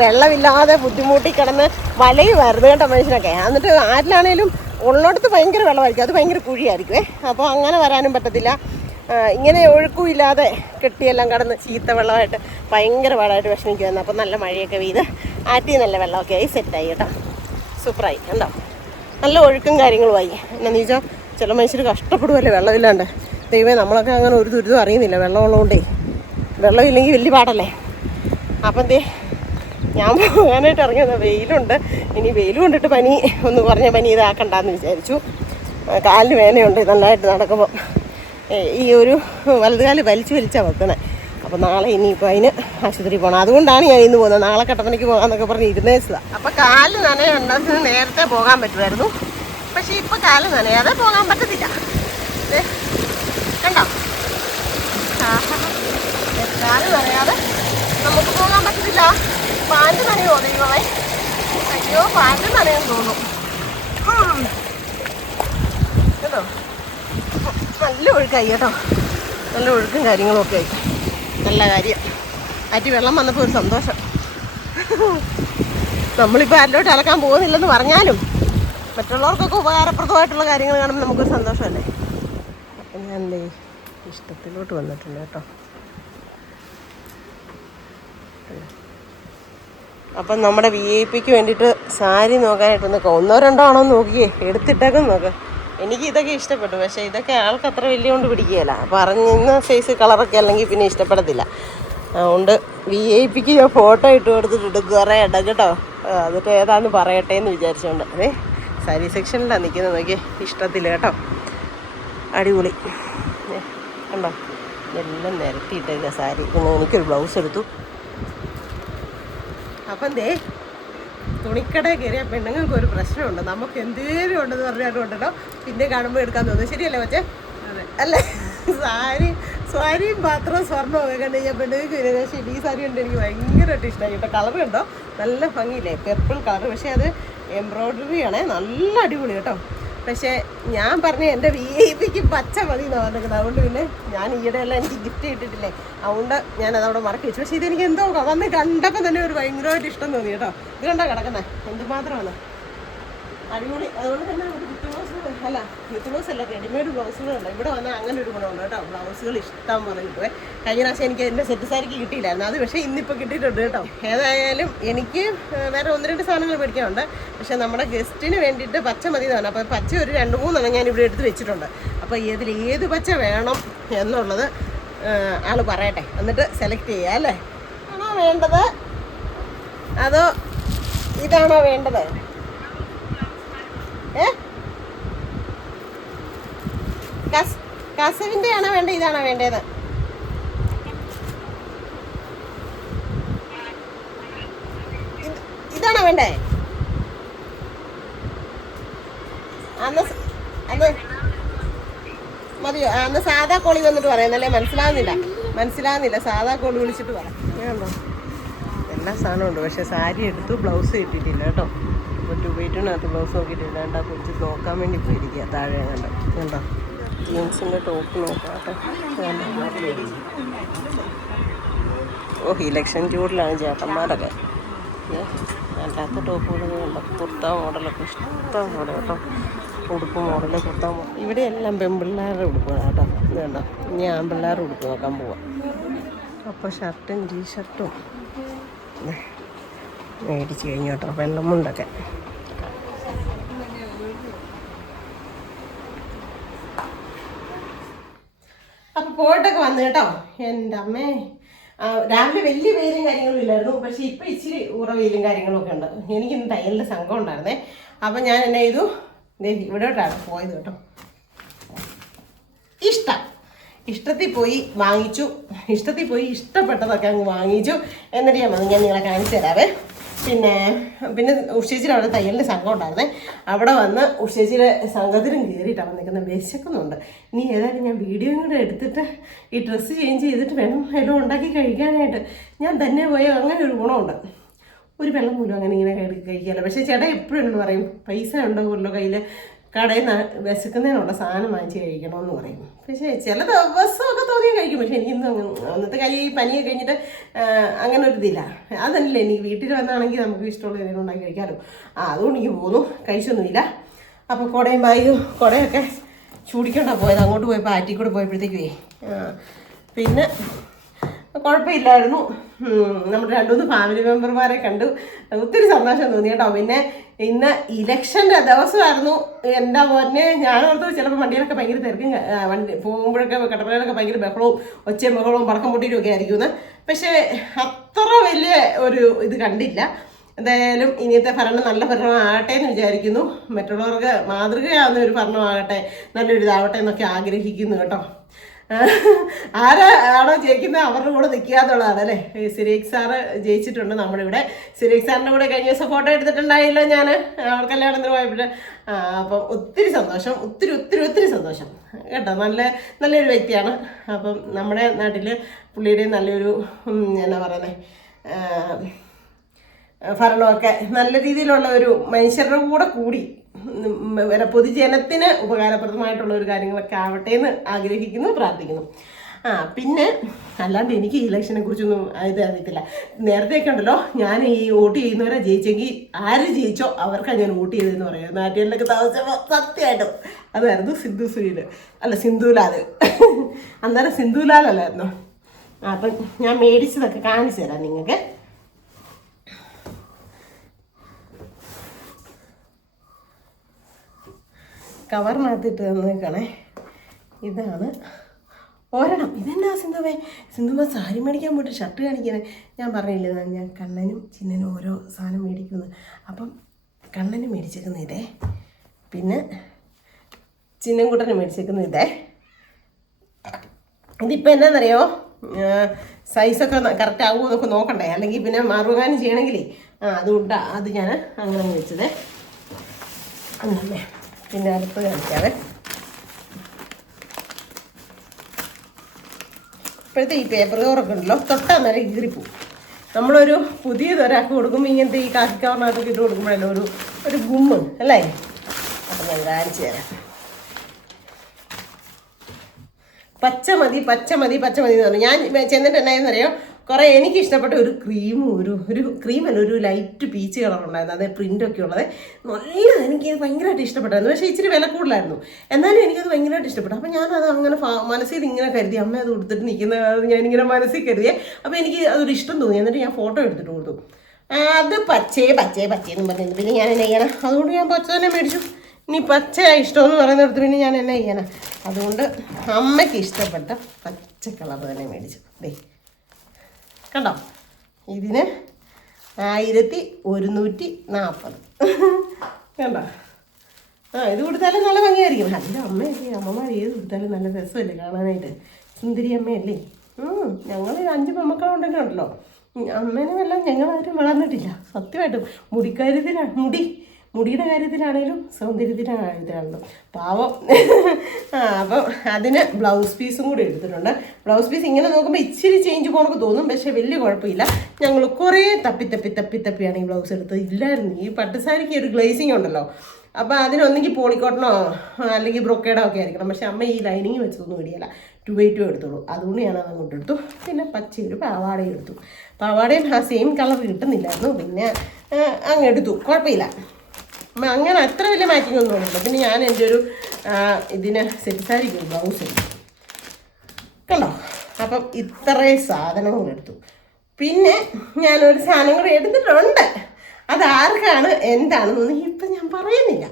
വെള്ളമില്ലാതെ ബുദ്ധിമുട്ടി കിടന്ന് വലയുമായിരുന്നു കേട്ടോ മനുഷ്യനൊക്കെ. എന്നിട്ട് ആരിലാണേലും ഉള്ളിടത്ത് ഭയങ്കര വെള്ളമായിരിക്കും, അത് ഭയങ്കര കുഴിയായിരിക്കുമേ. അപ്പോൾ അങ്ങനെ വരാനും പറ്റത്തില്ല. ഇങ്ങനെ ഒഴുക്കുമില്ലാതെ കെട്ടിയെല്ലാം കടന്ന് ചീത്ത വെള്ളമായിട്ട് ഭയങ്കര പാടായിട്ട് വിഷമിക്കുമായിരുന്നു. അപ്പോൾ നല്ല മഴയൊക്കെ പെയ്ത് ആറ്റി നല്ല വെള്ളമൊക്കെ ആയി സെറ്റായി കേട്ടോ. സൂപ്പറായി കണ്ടോ. നല്ല ഒഴുക്കും കാര്യങ്ങളുമായി. എന്നാന്ന് ചോദിച്ചാൽ ചില മനുഷ്യർ കഷ്ടപ്പെടുമല്ലേ വെള്ളമില്ലാണ്ട്. ദൈവമേ, നമ്മളൊക്കെ അങ്ങനെ ഒരു ദുരിതം അറിയുന്നില്ല വെള്ളമുള്ളതുകൊണ്ടേ. വെള്ളമില്ലെങ്കിൽ വലിയ പാടല്ലേ. അപ്പം ഞാൻ പോകാനായിട്ട് ഇറങ്ങിയത് വെയിലുണ്ട്. ഇനി വെയിൽ കൊണ്ടിട്ട് പനി ഒന്ന് കുറഞ്ഞ പനി ഇതാക്കണ്ടെന്ന് വിചാരിച്ചു. കാലിന് വേദനയുണ്ട് നല്ലതായിട്ട് നടക്കുമ്പോൾ. ഈ ഒരു വലതുകാല് വലിച്ചാണ് വെക്കുന്നത്. അപ്പോൾ നാളെ ഇനിയിപ്പോൾ അതിന് ആശുപത്രി പോകണം. അതുകൊണ്ടാണ് ഞാൻ ഇന്ന് പോകുന്നത്. നാളെ കട്ടപ്പനയ്ക്ക് പോകാമെന്നൊക്കെ പറഞ്ഞ് ഇരുന്നേച്ചതാണ്. അപ്പോൾ കാല് നനയുണ്ടെന്ന് നേരത്തെ പോകാൻ പറ്റുമായിരുന്നു. പക്ഷേ ഇപ്പോൾ കാല് നനയാതെ പോകാൻ പറ്റത്തില്ല. കണ്ടോ, കാല് നനയാതെ നമുക്ക് പോകാൻ പറ്റത്തില്ല. പാൻറ് നനയോ ദൈവമേ. അയ്യോ, പാൻറ് നനയെന്ന് തോന്നും കേട്ടോ. നല്ല ഒഴുക്കായി കേട്ടോ. നല്ല ഒഴുക്കും കാര്യങ്ങളും ഒക്കെ ആയി. നല്ല കാര്യം. ആറ്റി വെള്ളം വന്നപ്പോൾ ഒരു സന്തോഷം. നമ്മളിപ്പോൾ ആരിലോട്ട് അലക്കാൻ പോകുന്നില്ലെന്ന് പറഞ്ഞാലും മറ്റുള്ളവർക്കൊക്കെ ഉപകാരപ്രദമായിട്ടുള്ള കാര്യങ്ങൾ കാണുമ്പോൾ നമുക്കൊരു സന്തോഷമല്ലേ. അപ്പം ഞാൻ എൻ്റെ ഇഷ്ടത്തിലോട്ട് വന്നിട്ടുണ്ട് കേട്ടോ. അപ്പം നമ്മുടെ VIP വേണ്ടിയിട്ട് സാരി നോക്കാനായിട്ടൊന്ന് ഒന്നോ രണ്ടോ ആണോ നോക്കിയേ, എടുത്തിട്ടേക്കും നോക്ക്. എനിക്ക് ഇതൊക്കെ ഇഷ്ടപ്പെട്ടു. പക്ഷേ ഇതൊക്കെ ആൾക്ക് അത്ര വലിയ കൊണ്ട് പിടിക്കുകയില്ല. പറഞ്ഞ സൈസ് കളറൊക്കെ അല്ലെങ്കിൽ പിന്നെ ഇഷ്ടപ്പെടത്തില്ല. അതുകൊണ്ട് VIP ഞാൻ ഫോട്ടോ ഇട്ട് കൊടുത്തിട്ടുണ്ട്. കുറേ ഇടം കേട്ടോ. അതിട്ട് ഏതാന്ന് പറയട്ടെ എന്ന് വിചാരിച്ചുകൊണ്ട് സാരി സെക്ഷനിലാണ് നിൽക്കുന്നത്. നോക്കിയേ, ഇഷ്ടത്തില്ല കേട്ടോ. അടിപൊളി കണ്ടോ. എല്ലാം നിരത്തിയിട്ടേക്കുക സാരി. പിന്നെ എനിക്കൊരു ബ്ലൗസ് എടുത്തു. അപ്പം തുണിക്കടയിൽ കയറിയ പെണ്ണുങ്ങൾക്ക് ഒരു പ്രശ്നമുണ്ട്. നമുക്ക് എന്തേലും ഉണ്ടെന്ന് പറഞ്ഞാലുണ്ടല്ലോ പിന്നെ കാണുമ്പോൾ എടുക്കാൻ തോന്നുന്നു. ശരിയല്ലേ കൊച്ചേ? അല്ലേ? സാരിയും പാത്രവും സ്വർണ്ണവും ഒക്കെ കണ്ടു കഴിഞ്ഞാൽ പെണ്ണുങ്ങൾക്ക് വരും. പക്ഷേ ഈ സാരി ഉണ്ട് എനിക്ക് ഭയങ്കരമായിട്ട് ഇഷ്ടമായി കേട്ടോ. കളർ കണ്ടോ, നല്ല ഭംഗിയില്ലേ, പെർപ്പിൾ കളർ. പക്ഷേ അത് എംബ്രോയ്ഡറി ആണേ, നല്ല അടിപൊളി കേട്ടോ. പക്ഷേ ഞാൻ പറഞ്ഞ എൻ്റെ VIP പച്ച മതി എന്നാണ് പറഞ്ഞിരിക്കുന്നത്. അതുകൊണ്ട് പിന്നെ ഞാൻ ഈയിടെയെല്ലാം എനിക്ക് ഗിഫ്റ്റ് കിട്ടിയിട്ടില്ലേ, അതുകൊണ്ട് ഞാനതവിടെ മറക്കി വെച്ചു. പക്ഷേ ഇതെനിക്ക് എന്തോ വന്ന് കണ്ടപ്പോൾ തന്നെ ഒരു ഭയങ്കരമായിട്ട് ഇഷ്ടം തോന്നി കേട്ടോ. ഇത് കണ്ടോ കിടക്കുന്നത് എന്തുമാത്രമാണ് അടിപൊളി. അതുകൊണ്ട് തന്നെ നമുക്ക് വിത്ത് ബ്ലൗസ് അല്ല, റെഡിമെയ്ഡ് ബ്ലൗസുകളുണ്ട്. ഇവിടെ വന്നാൽ അങ്ങനെ ഒരു ഗുണമുണ്ട് കേട്ടോ. ബ്ലൗസുകൾ ഇഷ്ടം പോലെ കിട്ടുമേ. കഴിഞ്ഞ പ്രാവശ്യം എനിക്ക് എൻ്റെ സെറ്റ് സാരിക്ക് കിട്ടിയില്ലായിരുന്നു. അത് പക്ഷേ ഇന്നിപ്പോൾ കിട്ടിയിട്ടുണ്ട് കേട്ടോ. ഏതായാലും എനിക്ക് വേറെ 1-2 സാധനങ്ങൾ മേടിക്കാനുണ്ട്. പക്ഷേ നമ്മുടെ ഗസ്റ്റിന് വേണ്ടിയിട്ട് പച്ച മതി എന്നാണ്. അപ്പോൾ പച്ച ഒരു 2-3 ഞാൻ ഇവിടെ എടുത്ത് വെച്ചിട്ടുണ്ട്. അപ്പോൾ ഏത് പച്ച വേണം എന്നുള്ളത് ആൾ പറയട്ടെ, എന്നിട്ട് സെലക്ട് ചെയ്യാം അല്ലേ. ആണോ വേണ്ടത് അതോ ഇതാണോ വേണ്ടത്? കസവിൻ്റെ ആണോ വേണ്ടത്, ഇതാണോ വേണ്ടത്? ഇതാണോ വേണ്ടേ? അന്ന് മതിയോ? അന്ന് സാധാ കോളി വന്നിട്ട് പറയാന്നല്ലേ. മനസ്സിലാകുന്നില്ല. സാധാ കോളി വിളിച്ചിട്ട് പറയാം. വേണ്ടോ? എല്ലാ സാധനവും ഉണ്ട്. പക്ഷേ സാരി എടുത്തു, ബ്ലൗസ് കിട്ടിയിട്ടില്ല കേട്ടോ. അപ്പോൾ 2x2 ബ്ലൗസ് നോക്കിയിട്ടില്ല. വേണ്ട കുറിച്ച് നോക്കാൻ വേണ്ടി പോയിരിക്കുക താഴെ. കണ്ടോ ജീൻസിൻ്റെ ടോപ്പ് നോക്കാം കേട്ടോ. ഇലക്ഷൻ ചൂടിലാണ് ചേട്ടന്മാരൊക്കെ. അല്ലാത്ത ടോപ്പുകളുണ്ട്. കുർത്ത മോഡലൊക്കെ ഇഷ്ടം പോലെ കേട്ടോ. ഉടുപ്പ് മോഡൽ കുർത്ത മോഡൽ. ഇവിടെ എല്ലാം പെൺപിള്ളേരുടെ ഉടുപ്പാണ് കേട്ടോ. ഇത് കണ്ടോ. ഇനി ആൺപിള്ളേരുടെ ഉടുപ്പ് നോക്കാൻ പോവാം. അപ്പോൾ ഷർട്ടും ടീഷർട്ടും മേടിച്ച് കഴിഞ്ഞു കേട്ടോ. വെള്ളമുണ്ടൊക്കെ അപ്പോൾ പോയിട്ടൊക്കെ വന്നു കേട്ടോ. എൻ്റെ അമ്മേ, രാവിലെ വലിയ വെയിലും കാര്യങ്ങളും ഇല്ലായിരുന്നു. പക്ഷേ ഇപ്പം ഇച്ചിരി വെയിലും കാര്യങ്ങളും ഒക്കെ ഉണ്ട്. എനിക്കിന്ന് തയ്യലിൻ്റെ സംഘം ഉണ്ടായിരുന്നേ. അപ്പം ഞാൻ എന്നെ ചെയ്തു, ഇവിടോട്ടാണ് പോയത് കേട്ടോ. ഇഷ്ടത്തിൽ പോയി വാങ്ങിച്ചു. ഇഷ്ടത്തിൽ പോയി ഇഷ്ടപ്പെട്ടതൊക്കെ അങ്ങ് വാങ്ങിച്ചു. എന്നിട്ട് ഞാൻ നിങ്ങളെ കാണിച്ചു തരാവേ. പിന്നെ ഉഷേച്ചിയുടെ അവിടെ തയ്യലിൻ്റെ സംഘം ഉണ്ടായിരുന്നേ. അവിടെ വന്ന് ഉഷേച്ചിയുടെ സംഘത്തിലും കയറിയിട്ടാണ് വന്നിരിക്കുന്നത്. വിശക്കുന്നുണ്ട്. ഇനി ഏതായാലും ഞാൻ വീഡിയോയും കൂടെ എടുത്തിട്ട് ഈ ഡ്രസ്സ് ചേഞ്ച് ചെയ്തിട്ട് വേണം എല്ലാം ഉണ്ടാക്കി കഴിക്കാനായിട്ട്. ഞാൻ തന്നെ പോയ അങ്ങനെ ഒരു ഗുണമുണ്ട്. ഒരു വെള്ളം പോലും അങ്ങനെ ഇങ്ങനെ കഴിക്കാമല്ലോ. പക്ഷേ ചേട്ടാ എപ്പോഴും എന്നോട് പറയും, പൈസ ഉണ്ടാവുമല്ലോ കയ്യിൽ, കടയിൽ നിന്ന് വിശക്കുന്നതിനുള്ള സാധനം വാങ്ങിച്ച് കഴിക്കണമെന്ന് പറയും. പക്ഷേ ചില ദിവസമൊക്കെ തോന്നിയാൽ കഴിക്കും. പക്ഷേ എനിക്കിന്ന് അന്നത്തെ പനിയൊക്കെ കഴിഞ്ഞിട്ട് അങ്ങനെ ഒരു ഇതില്ല. അതല്ലേ, എനിക്ക് വീട്ടിൽ വന്നാണെങ്കിൽ നമുക്ക് ഇഷ്ടമുള്ള എന്തെങ്കിലും ഉണ്ടാക്കി കഴിക്കാമല്ലോ. അതുകൊണ്ട് എനിക്ക് പോന്നു, കഴിച്ചൊന്നുമില്ല. അപ്പോൾ കുടയും ബാഗും കുടയൊക്കെ ചൂടിക്കൊണ്ടാണ് പോയത്. അങ്ങോട്ട് പോയപ്പോൾ ആറ്റിക്കൂടെ പോയപ്പോഴത്തേക്കുവേ പിന്നെ കുഴപ്പമില്ലായിരുന്നു. നമ്മുടെ 2-3 ഫാമിലി മെമ്പർമാരെ കണ്ടു. ഒത്തിരി സന്തോഷം തോന്നി കേട്ടോ. പിന്നെ ഇന്ന് ഇലക്ഷൻ്റെ ദിവസമായിരുന്നു. എൻ്റെ മോനെ ഞാനോർത്ത് ചിലപ്പോൾ വണ്ടികളൊക്കെ ഭയങ്കര തിരക്കും, വണ്ടി പോകുമ്പോഴൊക്കെ കട്ടപ്പനയിലൊക്കെ ഭയങ്കര ബഹളവും ഒച്ചയും ബഹളവും പടക്കം പൊട്ടിയിട്ടും ഒക്കെ ആയിരിക്കുമെന്ന്. പക്ഷേ അത്ര വലിയ ഒരു ഇത് കണ്ടില്ല. എന്തായാലും ഇനിയത്തെ ഭരണം നല്ല ഭരണമാകട്ടെ എന്ന് വിചാരിക്കുന്നു. മറ്റുള്ളവർക്ക് മാതൃകയാവുന്ന ഒരു ഭരണമാകട്ടെ, നല്ലൊരു ഇതാവട്ടെ എന്നൊക്കെ ആഗ്രഹിക്കുന്നു കേട്ടോ. ആരാണോ ജയിക്കുന്നത് അവരുടെ കൂടെ നിൽക്കുക എന്നുള്ളതാണ് അല്ലേ. സിരീഖ് സാറ് ജയിച്ചിട്ടുണ്ട് നമ്മുടെ ഇവിടെ. സിരീഖ് സാറിൻ്റെ കൂടെ കഴിഞ്ഞ ദിവസം ഫോട്ടോ എടുത്തിട്ടുണ്ടായില്ലോ ഞാൻ, അവർ കല്യാണത്തിന് പോയപ്പോൾ. അപ്പം ഒത്തിരി സന്തോഷം, ഒത്തിരി സന്തോഷം കേട്ടോ. നല്ലൊരു വ്യക്തിയാണ്. അപ്പം നമ്മുടെ നാട്ടിൽ പുള്ളിയുടെ നല്ലൊരു എന്നാ പറയുന്നത് ഭരണമൊക്കെ നല്ല രീതിയിലുള്ള ഒരു മനുഷ്യരുടെ കൂടെ കൂടി പൊതുജനത്തിന് ഉപകാരപ്രദമായിട്ടുള്ള ഒരു കാര്യങ്ങളൊക്കെ ആവട്ടെ എന്ന് ആഗ്രഹിക്കുന്നു, പ്രാർത്ഥിക്കുന്നു. പിന്നെ അല്ലാണ്ട് എനിക്ക് ഈ ഇലക്ഷനെ കുറിച്ചൊന്നും ഇത് അറിയത്തില്ല. നേരത്തെയൊക്കെ ഉണ്ടല്ലോ, ഞാൻ ഈ വോട്ട് ചെയ്യുന്നവരെ ജയിച്ചെങ്കിൽ ആര് ജയിച്ചോ അവർക്കാണ് ഞാൻ വോട്ട് ചെയ്തതെന്ന് പറയുന്നത്. നാട്ടിലൊക്കെ താമസിച്ചപ്പോൾ സത്യമായിട്ടും അതായിരുന്നു സിന്ധുലാൽ. അന്നേരം സിന്ധുലാലല്ലായിരുന്നു. അപ്പം ഞാൻ മേടിച്ചതൊക്കെ കാണിച്ചു തരാം നിങ്ങൾക്ക്. കവറിനകത്തിട്ട് തന്നേക്കണേ. ഇതാണ് ഒരെണ്ണം. ഇതെന്നാ സിന്ധുമ്മ സാരി മേടിക്കാൻ പോയിട്ട് ഷർട്ട് കാണിക്കണേ. ഞാൻ പറഞ്ഞില്ലേ, ഞാൻ കണ്ണനും ചിന്നനും ഓരോ സാധനം മേടിക്കുന്നു. അപ്പം കണ്ണന് മേടിച്ചേക്കുന്ന ഇതേ, പിന്നെ ചിന്നൻകുട്ടന് മേടിച്ചേക്കുന്ന ഇതേ. ഇതിപ്പോൾ എന്നാന്നറിയോ, സൈസൊക്കെ കറക്റ്റ് ആകുമോ എന്നൊക്കെ നോക്കണ്ടേ, അല്ലെങ്കിൽ പിന്നെ മാറുകാനും ചെയ്യണമെങ്കിലേ അതുകൊണ്ടാണ് അത് ഞാൻ അങ്ങനെ മേടിച്ചത്. അങ്ങനെ പിന്നെ അടുത്ത് കാണിക്കാവേ. ഇപ്പോഴത്തെ ഈ പേപ്പർ കവറൊക്കെ ഉണ്ടല്ലോ, തൊട്ടാൽ നേരം കീറിപ്പോവും. നമ്മളൊരു പുതിയതൊരാൾക്ക് കൊടുക്കുമ്പോൾ ഇങ്ങനത്തെ ഈ കാക്കി കവറിനകത്തൊക്കെ ഇട്ട് കൊടുക്കുമ്പോഴല്ലോ ഒരു ഗുമ്മ് അല്ലേ. അപ്പം ഞാൻ കാണിച്ചു തരാം. പച്ച മതി എന്ന് പറഞ്ഞു. ഞാൻ ചെന്നിട്ട് എന്നായെന്നറിയോ, കുറേ എനിക്ക് ഇഷ്ടപ്പെട്ട ഒരു ക്രീമും ഒരു ക്രീമല്ല, ഒരു ലൈറ്റ് പീച്ച് കളറുണ്ടായിരുന്നു. അത് പ്രിൻ്റൊക്കെ ഉള്ളത് എനിക്ക് ഭയങ്കരമായിട്ട് ഇഷ്ടപ്പെട്ടായിരുന്നു. പക്ഷേ ഇച്ചിരി വില കൂടുതലായിരുന്നു. എന്നാലും എനിക്കത് ഭയങ്കരമായിട്ട് ഇഷ്ടപ്പെട്ടു. അപ്പോൾ ഞാനത് അങ്ങനെ മനസ്സിൽ ഇങ്ങനെ കരുതി, അമ്മ അത് കൊടുത്തിട്ട് നിൽക്കുന്നത് ഞാനിങ്ങനെ മനസ്സിൽ കരുതിയേ. അപ്പോൾ എനിക്ക് അതൊരു ഇഷ്ടം തോന്നി. എന്നിട്ട് ഞാൻ ഫോട്ടോ എടുത്തിട്ട് കൊടുത്തു. അത് പച്ചയെന്നും പറഞ്ഞു. പിന്നെ ഞാൻ എന്നാ ചെയ്യണം, അതുകൊണ്ട് ഞാൻ പച്ച തന്നെ മേടിച്ചു. ഇനി പച്ച ഇഷ്ടമെന്ന് പറയുന്നിടത്ത് പിന്നെ ഞാൻ എന്നാ ചെയ്യണം. അതുകൊണ്ട് അമ്മയ്ക്ക് ഇഷ്ടപ്പെട്ട പച്ച കളർ തന്നെ മേടിച്ചു. കണ്ടോ, ഇതിന് 1140 കണ്ടോ. ഇത് കൊടുത്താലും നല്ല ഭംഗിയായിരിക്കും. നല്ല അമ്മയല്ലേ, അമ്മമാർ ഏത് കൊടുത്താലും നല്ല രസമല്ലേ കാണാനായിട്ട്. സുന്ദരി അമ്മയല്ലേ. ഞങ്ങൾ 5 പെമ്മക്കളുണ്ടെങ്കിലും ഉണ്ടല്ലോ, അമ്മേനെ എല്ലാം ഞങ്ങളാരും വളർന്നിട്ടില്ല സത്യമായിട്ടും. മുടിയുടെ കാര്യത്തിലാണേലും സൗന്ദര്യത്തിൻ്റെ കാര്യത്തിലാണല്ലോ പാവം. അപ്പം അതിന് ബ്ലൗസ് പീസും കൂടി എടുത്തിട്ടുണ്ട്. ബ്ലൗസ് പീസ് ഇങ്ങനെ നോക്കുമ്പോൾ ഇച്ചിരി ചേഞ്ച് പോകണമെന്ന് തോന്നും, പക്ഷേ വലിയ കുഴപ്പമില്ല. ഞങ്ങൾ കുറേ തപ്പിയാണ് ഈ ബ്ലൗസ് എടുത്തത്. ഇല്ലായിരുന്നു ഈ പട്ടുസാരിക്ക് ഒരു ഗ്ലേസിങ് ഉണ്ടല്ലോ, അപ്പോൾ അതിനൊന്നെങ്കിൽ പോളിക്കോട്ടനോ അല്ലെങ്കിൽ ബ്രൊക്കേഡോ ഒക്കെ ആയിരിക്കണം. പക്ഷേ അമ്മ ഈ ലൈനിങ് വെച്ചതൊന്നും ഇടിയല്ല, 2x2 എടുത്തോളൂ. അതുകൊണ്ട് ഞാനത് അങ്ങോട്ട് എടുത്തു. പിന്നെ പച്ചയൊരു പാവാടയും എടുത്തു. പാവാടയും ആ സെയിം കളർ കിട്ടുന്നില്ലായിരുന്നു, പിന്നെ അങ്ങ് എടുത്തു. കുഴപ്പമില്ല, അങ്ങനെ അത്ര വലിയ മാറ്റിംഗ് ഒന്നും ഉണ്ടല്ലോ. പിന്നെ ഞാൻ എൻ്റെ ഒരു ഇതിന് സെറ്റ് സാരിക്കും ബ്ലൗസ് എടുത്തു കണ്ടോ. അപ്പം ഇത്രയും സാധനങ്ങൾ എടുത്തു. പിന്നെ ഞാനൊരു സാധനം കൂടി എടുത്തിട്ടുണ്ട്. അതാർക്കാണ് എന്താണെന്നൊന്നും ഇപ്പം ഞാൻ പറയുന്നില്ല.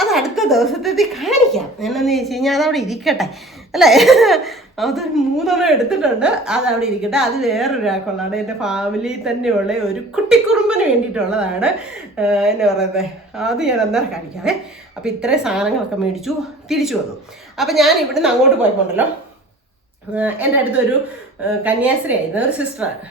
അത് അടുത്ത ദിവസത്തേക്ക് കാണിക്കാം. എന്നാന്ന് ചോദിച്ചു കഴിഞ്ഞാൽ അതവിടെ ഇരിക്കട്ടെ. അല്ലേ? അത് 3 എടുത്തിട്ടുണ്ട്. അത് അവിടെ ഇരിക്കട്ടെ. അത് വേറൊരാൾക്കുള്ളതാണ്. എൻ്റെ ഫാമിലിയിൽ തന്നെയുള്ള ഒരു കുട്ടിക്കുറുമ്പന് വേണ്ടിയിട്ടുള്ളതാണ്. എന്നാ പറയുന്നത്, അത് ഞാൻ അന്നേരം കാണിക്കാവേ. അപ്പോൾ ഇത്രയും സാധനങ്ങളൊക്കെ മേടിച്ചു തിരിച്ചു വന്നു. അപ്പം ഞാൻ ഇവിടുന്ന് അങ്ങോട്ട് പോയപ്പോണ്ടല്ലോ, എൻ്റെ അടുത്തൊരു കന്യാസ്ത്രീ ആയിരുന്നു, ഒരു സിസ്റ്ററാണ്.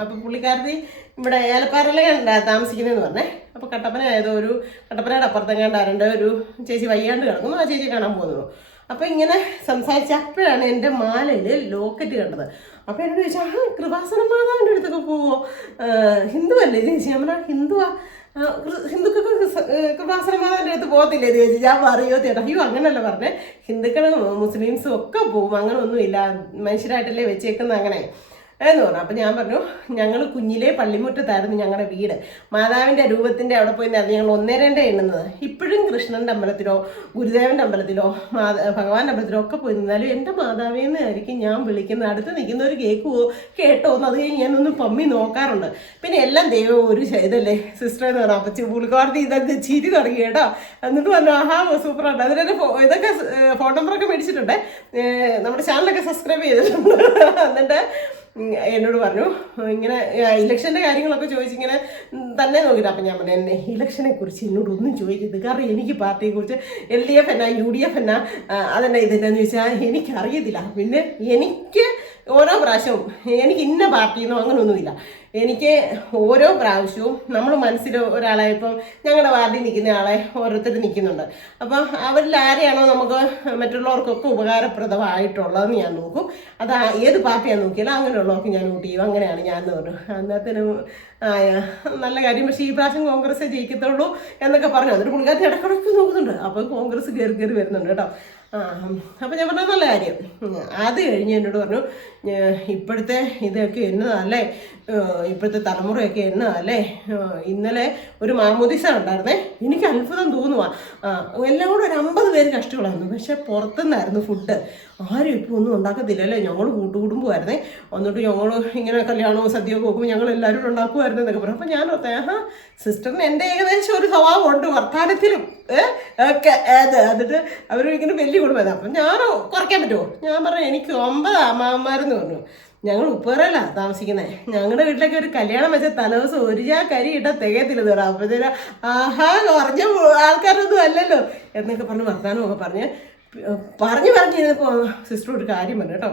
അപ്പോൾ പുള്ളിക്കാരത്തി ഇവിടെ ഏലപ്പാറയിലാണ് താമസിക്കുന്നതെന്ന് പറഞ്ഞേ. അപ്പോൾ കട്ടപ്പനയുടെ അപ്പുറത്തെങ്ങാണ്ട് ഒരു ചേച്ചി വയ്യാണ്ട് കിടക്കുന്നു. ആ ചേച്ചി കാണാൻ പോകുന്നു. അപ്പോൾ ഇങ്ങനെ സംസാരിച്ചപ്പോഴാണ് എൻ്റെ മാലയിൽ ലോക്കറ്റ് കണ്ടത്. അപ്പോൾ എന്നോട് ചോദിച്ചാൽ കൃപാസന മാതാവിൻ്റെ അടുത്തൊക്കെ പോവോ, ഹിന്ദു അല്ലേ ചേച്ചി? നമ്മൾ ഹിന്ദുവാ, ഹിന്ദുക്കൾക്ക് കൃപാസന മാതാവിൻ്റെ അടുത്ത് പോകത്തില്ലേ ചേച്ചി? ഞാൻ പറയോ ചേട്ടാ, അയ്യോ അങ്ങനല്ല പറഞ്ഞേ, ഹിന്ദുക്കളും മുസ്ലിംസും ഒക്കെ പോവും, അങ്ങനെ ഒന്നുമില്ല, മനുഷ്യരായിട്ടല്ലേ വെച്ചേക്കുന്നത് അങ്ങനെ എന്ന് പറഞ്ഞു. അപ്പം ഞാൻ പറഞ്ഞു, ഞങ്ങൾ കുഞ്ഞിലെ പള്ളിമുറ്റത്തായിരുന്നു ഞങ്ങളുടെ വീട്. മാതാവിൻ്റെ രൂപത്തിൻ്റെ അവിടെ പോയി നിറഞ്ഞ് ഞങ്ങൾ 1-2 എണ്ണുന്നത്. ഇപ്പോഴും കൃഷ്ണൻ്റെ അമ്പലത്തിലോ ഗുരുദേവൻ്റെ അമ്പലത്തിലോ ഭഗവാന്റെ അമ്പലത്തിലോ ഒക്കെ പോയി നിന്നാലും എൻ്റെ മാതാവേന്ന് ആയിരിക്കും ഞാൻ വിളിക്കുന്നത്. അടുത്ത് നിൽക്കുന്നവർ കേൾക്കുമോ കേട്ടോ എന്ന് അത് കഴിഞ്ഞ് ഞാനൊന്ന് പമ്മി നോക്കാറുണ്ട്. പിന്നെ എല്ലാം ദൈവം ഒരു ഇതല്ലേ സിസ്റ്റർ എന്ന് പറഞ്ഞു. അപ്പം പുള്ളിക്കാർത്തി ഇതൊക്കെ ചിരി തുടങ്ങി കേട്ടോ. എന്നിട്ട് പറഞ്ഞു ആഹാ സൂപ്പറാണ്. അതിൻ്റെ ഇതൊക്കെ ഫോൺ നമ്പറൊക്കെ മേടിച്ചിട്ടുണ്ട്, നമ്മുടെ ചാനലൊക്കെ സബ്സ്ക്രൈബ് ചെയ്തിട്ടുണ്ട്. എന്നിട്ട് എന്നോട് പറഞ്ഞു ഇങ്ങനെ ഇലക്ഷൻ്റെ കാര്യങ്ങളൊക്കെ ചോദിച്ചിങ്ങനെ തന്നെ നോക്കിയിട്ട്. അപ്പം ഞാൻ പറഞ്ഞു, എന്നെ ഇലക്ഷനെ കുറിച്ച് എന്നോടൊന്നും ചോദിക്കരുത്, കാരണം എനിക്ക് പാർട്ടിയെക്കുറിച്ച് LDF എന്നാ UDF എന്നാ അതെന്നാ ഇതെന്നാന്ന് ചോദിച്ചാൽ എനിക്കറിയത്തില്ല. പിന്നെ എനിക്ക് ഓരോ പ്രാവശ്യവും എനിക്ക് ഇന്ന പാർട്ടിയെന്നോ അങ്ങനെയൊന്നുമില്ല. എനിക്ക് ഓരോ പ്രാവശ്യവും നമ്മൾ മനസ്സിൽ ഒരാളെ, ഇപ്പം ഞങ്ങളുടെ വാർഡിൽ നിൽക്കുന്ന ആളെ ഓരോരുത്തർ നിൽക്കുന്നുണ്ട്. അപ്പം അവരിൽ ആരെയാണോ നമുക്ക് മറ്റുള്ളവർക്കൊക്കെ ഉപകാരപ്രദമായിട്ടുള്ളതെന്ന് ഞാൻ നോക്കും. അത് ഏത് പാർട്ടിയാണെന്ന് നോക്കിയാലും അങ്ങനെയുള്ളവർക്ക് ഞാൻ വോട്ട് ചെയ്യും. അങ്ങനെയാണ് ഞാൻ എന്ന് പറഞ്ഞു. അന്നത്തേനും നല്ല കാര്യം. പക്ഷേ ഈ പ്രാവശ്യം കോൺഗ്രസ്സേ ജയിക്കത്തുള്ളൂ എന്നൊക്കെ പറഞ്ഞു. അതിന് പുള്ളിക്കാരത്തി ഇടക്കിടയ്ക്ക് നോക്കുന്നുണ്ട്. അപ്പോൾ കോൺഗ്രസ് കയറി വരുന്നുണ്ട് കേട്ടോ. അപ്പം ഞാൻ പറഞ്ഞത് നല്ല കാര്യം. അത് കഴിഞ്ഞ് എന്നോട് പറഞ്ഞു, ഇപ്പോഴത്തെ ഇതൊക്കെ എന്നതല്ലേ, ഇപ്പോഴത്തെ തലമുറയൊക്കെ എന്നതല്ലേ, ഇന്നലെ ഒരു മാമോദിസ ഉണ്ടായിരുന്നേ, എനിക്ക് അത്ഭുതം തോന്നുക. എല്ലാം കൂടെ ഒരു 50 പേര് കഷ്ടങ്ങളായിരുന്നു. പക്ഷെ പുറത്തുനിന്നായിരുന്നു ഫുഡ്. ആരും ഇപ്പോൾ ഒന്നും ഉണ്ടാക്കത്തില്ലല്ലേ, ഞങ്ങൾ കൂട്ടുകുടുംബമായിരുന്നേ. എന്നിട്ട് ഞങ്ങൾ ഇങ്ങനെ കല്യാണവും സദ്യയൊക്കെ നോക്കുമ്പോൾ ഞങ്ങൾ എല്ലാവരും ഉണ്ടാക്കുമായിരുന്നു എന്നൊക്കെ പറഞ്ഞു. അപ്പം ഞാൻ ഓർത്തേ, സിസ്റ്ററിന് എൻ്റെ ഏകദേശം ഒരു സ്വഭാവം ഉണ്ട് വർത്തമാനത്തിലും ഒക്കെ. എന്നിട്ട് അവരിങ്ങനെ വലിയ കുടുംബം. അപ്പം ഞാൻ കുറയ്ക്കാൻ പറ്റുമോ? ഞാൻ പറഞ്ഞു എനിക്ക് 9 അമ്മാവന്മാരെന്ന് പറഞ്ഞു. ഞങ്ങൾ ഉപ്പുകറയില താമസിക്കുന്നത്. ഞങ്ങളുടെ വീട്ടിലേക്ക് ഒരു കല്യാണം വെച്ച തലേദിവസം ഒരു കരി ഇട്ടാൽ തികയത്തില്ല തരാം. അപ്പോഴത്തേന് ആഹാ കുറഞ്ഞ ആൾക്കാരൊന്നും അല്ലല്ലോ എന്നൊക്കെ പറഞ്ഞ് വർത്താനമൊക്കെ പറഞ്ഞിരുന്നപ്പോൾ സിസ്റ്റർ ഒരു കാര്യം പറഞ്ഞു കേട്ടോ.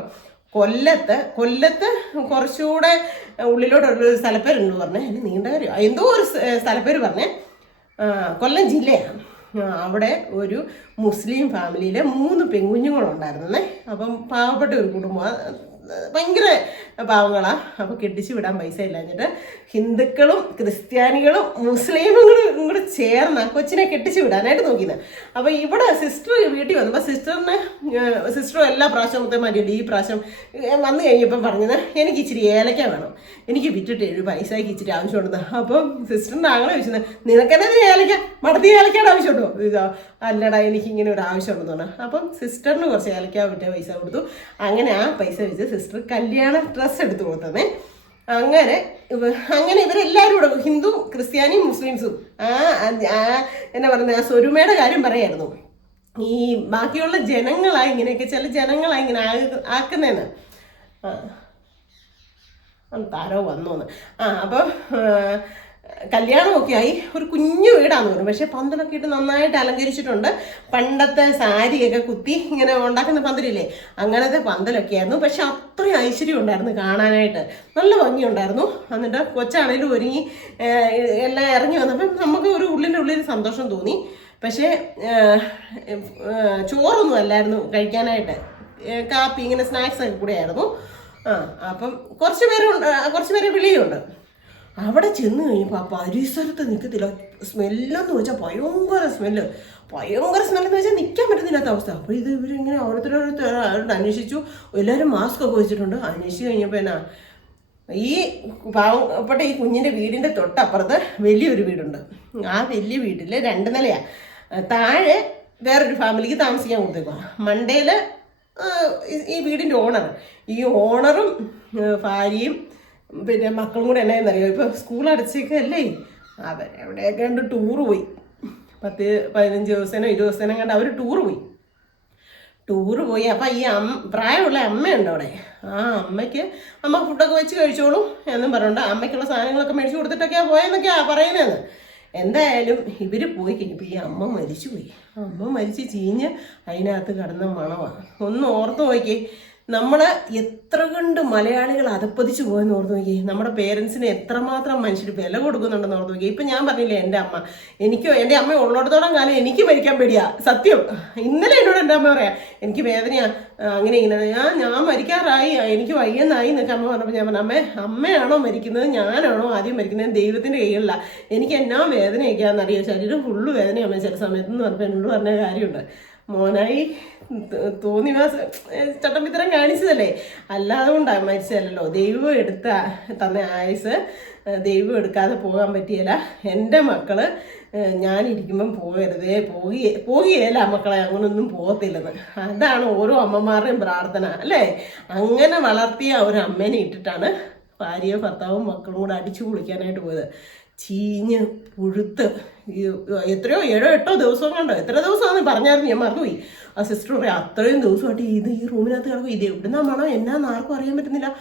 കൊല്ലത്ത് കുറച്ചുകൂടെ ഉള്ളിലോട്ടൊരു സ്ഥലപ്പേരുണ്ട് പറഞ്ഞേ. അതിന് നീണ്ട കാര്യം എന്തോ ഒരു സ്ഥലപ്പേര് പറഞ്ഞേ. കൊല്ലം ജില്ലയാണ്. അവിടെ ഒരു മുസ്ലിം ഫാമിലിയിൽ 3 പെൺകുഞ്ഞുങ്ങളുണ്ടായിരുന്നേ. അപ്പം പാവപ്പെട്ട ഒരു കുടുംബം, ഭയങ്കര പാവങ്ങളാണ്. അപ്പോൾ കെട്ടിച്ചു വിടാൻ പൈസ ഇല്ലാഞ്ഞിട്ട് ഹിന്ദുക്കളും ക്രിസ്ത്യാനികളും മുസ്ലിമുകളും കൂടെ ചേർന്ന് കൊച്ചിനെ കെട്ടിച്ചു വിടാനായിട്ട് നോക്കിയത്. അപ്പോൾ ഇവിടെ സിസ്റ്റർ വീട്ടിൽ വന്നപ്പോൾ സിസ്റ്റർ എല്ലാ പ്രാവശ്യത്തെ മാറ്റിയില്ല. ഈ പ്രാവശ്യം വന്നു കഴിഞ്ഞപ്പം പറഞ്ഞത് എനിക്ക് ഇച്ചിരി ഏലക്ക വേണം, എനിക്ക് വിറ്റിട്ട് 7 പൈസയ്ക്ക് ഇച്ചിരി ആവശ്യമുണ്ടെന്ന്. അപ്പം സിസ്റ്ററിൻ്റെ ആങ്ങളെ ചോദിച്ചത് നിനക്കെന്നെ ഏലക്ക മടത്തി ഏലക്കയുടെ ആവശ്യമുണ്ടോ? അല്ലടാ എനിക്കിങ്ങനെ ഒരു ആവശ്യമുണ്ടെന്ന് പറഞ്ഞു. അപ്പം സിസ്റ്ററിന് കുറച്ച് ഏലക്ക വിറ്റ പൈസ കൊടുത്തു. അങ്ങനെ ആ പൈസ വെച്ച് സിസ്റ്റർ കല്യാണ ഡ്രസ്സ് എടുത്തു കൊടുത്തതേ. അങ്ങനെ ഇവരെല്ലാവരും കൂടെ ഹിന്ദു ക്രിസ്ത്യാനിയും മുസ്ലിംസും എന്നാ പറയുന്നത് സ്വരുമയുടെ കാര്യം പറയായിരുന്നു. ഈ ബാക്കിയുള്ള ജനങ്ങളായി ഇങ്ങനെയൊക്കെ ചില ജനങ്ങളായി ഇങ്ങനെ ആക്കുന്നതെന്ന് താരോ വന്നോന്ന്. അപ്പോൾ കല്യാണമൊക്കെ ആയി ഒരു കുഞ്ഞു വീടാന്ന് പറഞ്ഞു. പക്ഷെ പന്തലൊക്കെ ഇട്ട് നന്നായിട്ട് അലങ്കരിച്ചിട്ടുണ്ട്. പണ്ടത്തെ സാരിയൊക്കെ കുത്തി ഇങ്ങനെ ഉണ്ടാക്കുന്ന പന്തലില്ലേ, അങ്ങനത്തെ പന്തലൊക്കെ ആയിരുന്നു. പക്ഷെ അത്രയും ഐശ്വര്യം ഉണ്ടായിരുന്നു കാണാനായിട്ട്, നല്ല ഭംഗിയുണ്ടായിരുന്നു. എന്നിട്ട് കൊച്ചാണേലും ഒരുങ്ങി എല്ലാം ഇറങ്ങി വന്നപ്പം നമുക്ക് ഒരു ഉള്ളിൽ സന്തോഷം തോന്നി. പക്ഷേ ചോറൊന്നും അല്ലായിരുന്നു കഴിക്കാനായിട്ട്, കാപ്പി ഇങ്ങനെ സ്നാക്സ് ഒക്കെ കൂടെ ആയിരുന്നു. അപ്പം കുറച്ച് പേരെ വിളിയുണ്ട്. അവിടെ ചെന്ന് കഴിഞ്ഞപ്പോൾ ആ പരിസരത്ത് നിൽക്കത്തില്ല. സ്മെല്ലെന്ന് വെച്ചാൽ ഭയങ്കര സ്മെല്ലെന്ന് വെച്ചാൽ നിൽക്കാൻ പറ്റുന്നില്ലാത്ത അവസ്ഥ. അപ്പോൾ ഇവരിങ്ങനെ ഓരോരുത്തരോട് അന്വേഷിച്ചു. എല്ലാവരും മാസ്ക് ഒക്കെ വെച്ചിട്ടുണ്ട്. അന്വേഷിച്ച് കഴിഞ്ഞപ്പോൾ എന്നാ ഈ പാവപ്പെട്ട ഈ കുഞ്ഞിൻ്റെ വീടിൻ്റെ തൊട്ടപ്പുറത്ത് വലിയൊരു വീടുണ്ട്. ആ വലിയ വീട്ടിൽ 2 നിലയാണ്. താഴെ വേറൊരു ഫാമിലിക്ക് താമസിക്കാൻ കൊടുത്തേക്കുക. മണ്ടയിൽ ഈ വീടിൻ്റെ ഈ ഓണറും ഭാര്യയും പിന്നെ മക്കളും കൂടെ എന്നായെന്നറിയോ, ഇപ്പോൾ സ്കൂൾ അടച്ചേക്കല്ലേ, അവരെവിടെയൊക്കെ കണ്ട് ടൂറ് പോയി. 10-15 ദിവസമോ 20 ദിവസമോ കണ്ട് അവർ ടൂറ് പോയി. ടൂറ് പോയി. അപ്പം ഈ പ്രായമുള്ള അമ്മയുണ്ട് അവിടെ. ആ അമ്മയ്ക്ക് അമ്മ ഫുഡൊക്കെ വെച്ച് കഴിച്ചോളും എന്നും പറഞ്ഞുകൊണ്ട് അമ്മയ്ക്കുള്ള സാധനങ്ങളൊക്കെ മേടിച്ച് കൊടുത്തിട്ടൊക്കെയാണ് പോയെന്നൊക്കെയാണ് പറയുന്നതെന്ന്. എന്തായാലും ഇവർ പോയി കഴിഞ്ഞപ്പോൾ ഈ അമ്മ മരിച്ചുപോയി. അമ്മ മരിച്ച് ചീഞ്ഞ് അതിനകത്ത് കിടന്ന മണമാണ്. ഒന്ന് ഓർത്ത് നോക്കി, നമ്മൾ എത്ര കണ്ട് മലയാളികൾ അതപ്പതിച്ച് പോയെന്ന് ഓർത്ത് നോക്കി. നമ്മുടെ പേരൻസിന് എത്രമാത്രം മനുഷ്യർ വില കൊടുക്കുന്നുണ്ടെന്ന് ഓർത്ത് നോക്കി. ഇപ്പം ഞാൻ പറഞ്ഞില്ലേ, എൻ്റെ അമ്മ ഉള്ളിടത്തോളം കാലം എനിക്ക് മരിക്കാൻ പേടിയാ, സത്യം. ഇന്നലെ എന്നോട് എൻ്റെ അമ്മ പറയാം, എനിക്ക് വേദനയാ, അങ്ങനെ ഇങ്ങനെ ഞാൻ മരിക്കാറായി, എനിക്ക് വയ്യെന്നായി എന്നൊക്കെ അമ്മ പറഞ്ഞപ്പോൾ ഞാൻ പറഞ്ഞു, അമ്മയാണോ മരിക്കുന്നത് ഞാനാണോ ആദ്യം മരിക്കുന്നത്? ദൈവത്തിൻ്റെ കൈകളില. എനിക്ക് എന്നാ വേദനയൊക്കെയാണെന്നറിയോ, ശരീരം ഫുള്ള് വേദനയാകുമ്പോൾ ചില സമയത്തെന്ന് പറഞ്ഞപ്പോൾ എന്നോട് പറഞ്ഞ കാര്യമുണ്ട്. മോനായി തോന്നി ചട്ടമ്പിത്തരം കാണിച്ചതല്ലേ, അല്ലാതെ കൊണ്ടാണ് മരിച്ചതല്ലോ. ദൈവം തന്ന ആയുസ് ദൈവം എടുക്കാതെ പോകാൻ പറ്റിയല്ല. എൻ്റെ മക്കള് ഞാനിരിക്കുമ്പം പോകുകയല്ല മക്കളെ, അങ്ങനൊന്നും പോകത്തില്ലെന്ന്. അതാണ് ഓരോ അമ്മമാരുടെയും പ്രാർത്ഥന അല്ലേ. അങ്ങനെ വളർത്തിയ ഒരു അമ്മേനെ ഇട്ടിട്ടാണ് ഭാര്യയും ഭർത്താവും മക്കളും കൂടെ അടിച്ചു കുളിക്കാനായിട്ട് പോയത്. ചീഞ്ഞ് പുഴുത്ത് എത്രയോ 7-8 ദിവസം കണ്ടോ, എത്ര ദിവസമാണെന്ന് പറഞ്ഞായിരുന്നു, ഞാൻ മറന്നുപോയി. ആ സിസ്റ്റർ പറയാം, അത്രയും ദിവസമായിട്ട് ഈ റൂമിനകത്ത് കിടക്കും, ഇത് എവിടുന്നാ മണം എന്നാന്ന് ആർക്കും അറിയാൻ പറ്റുന്നില്ല.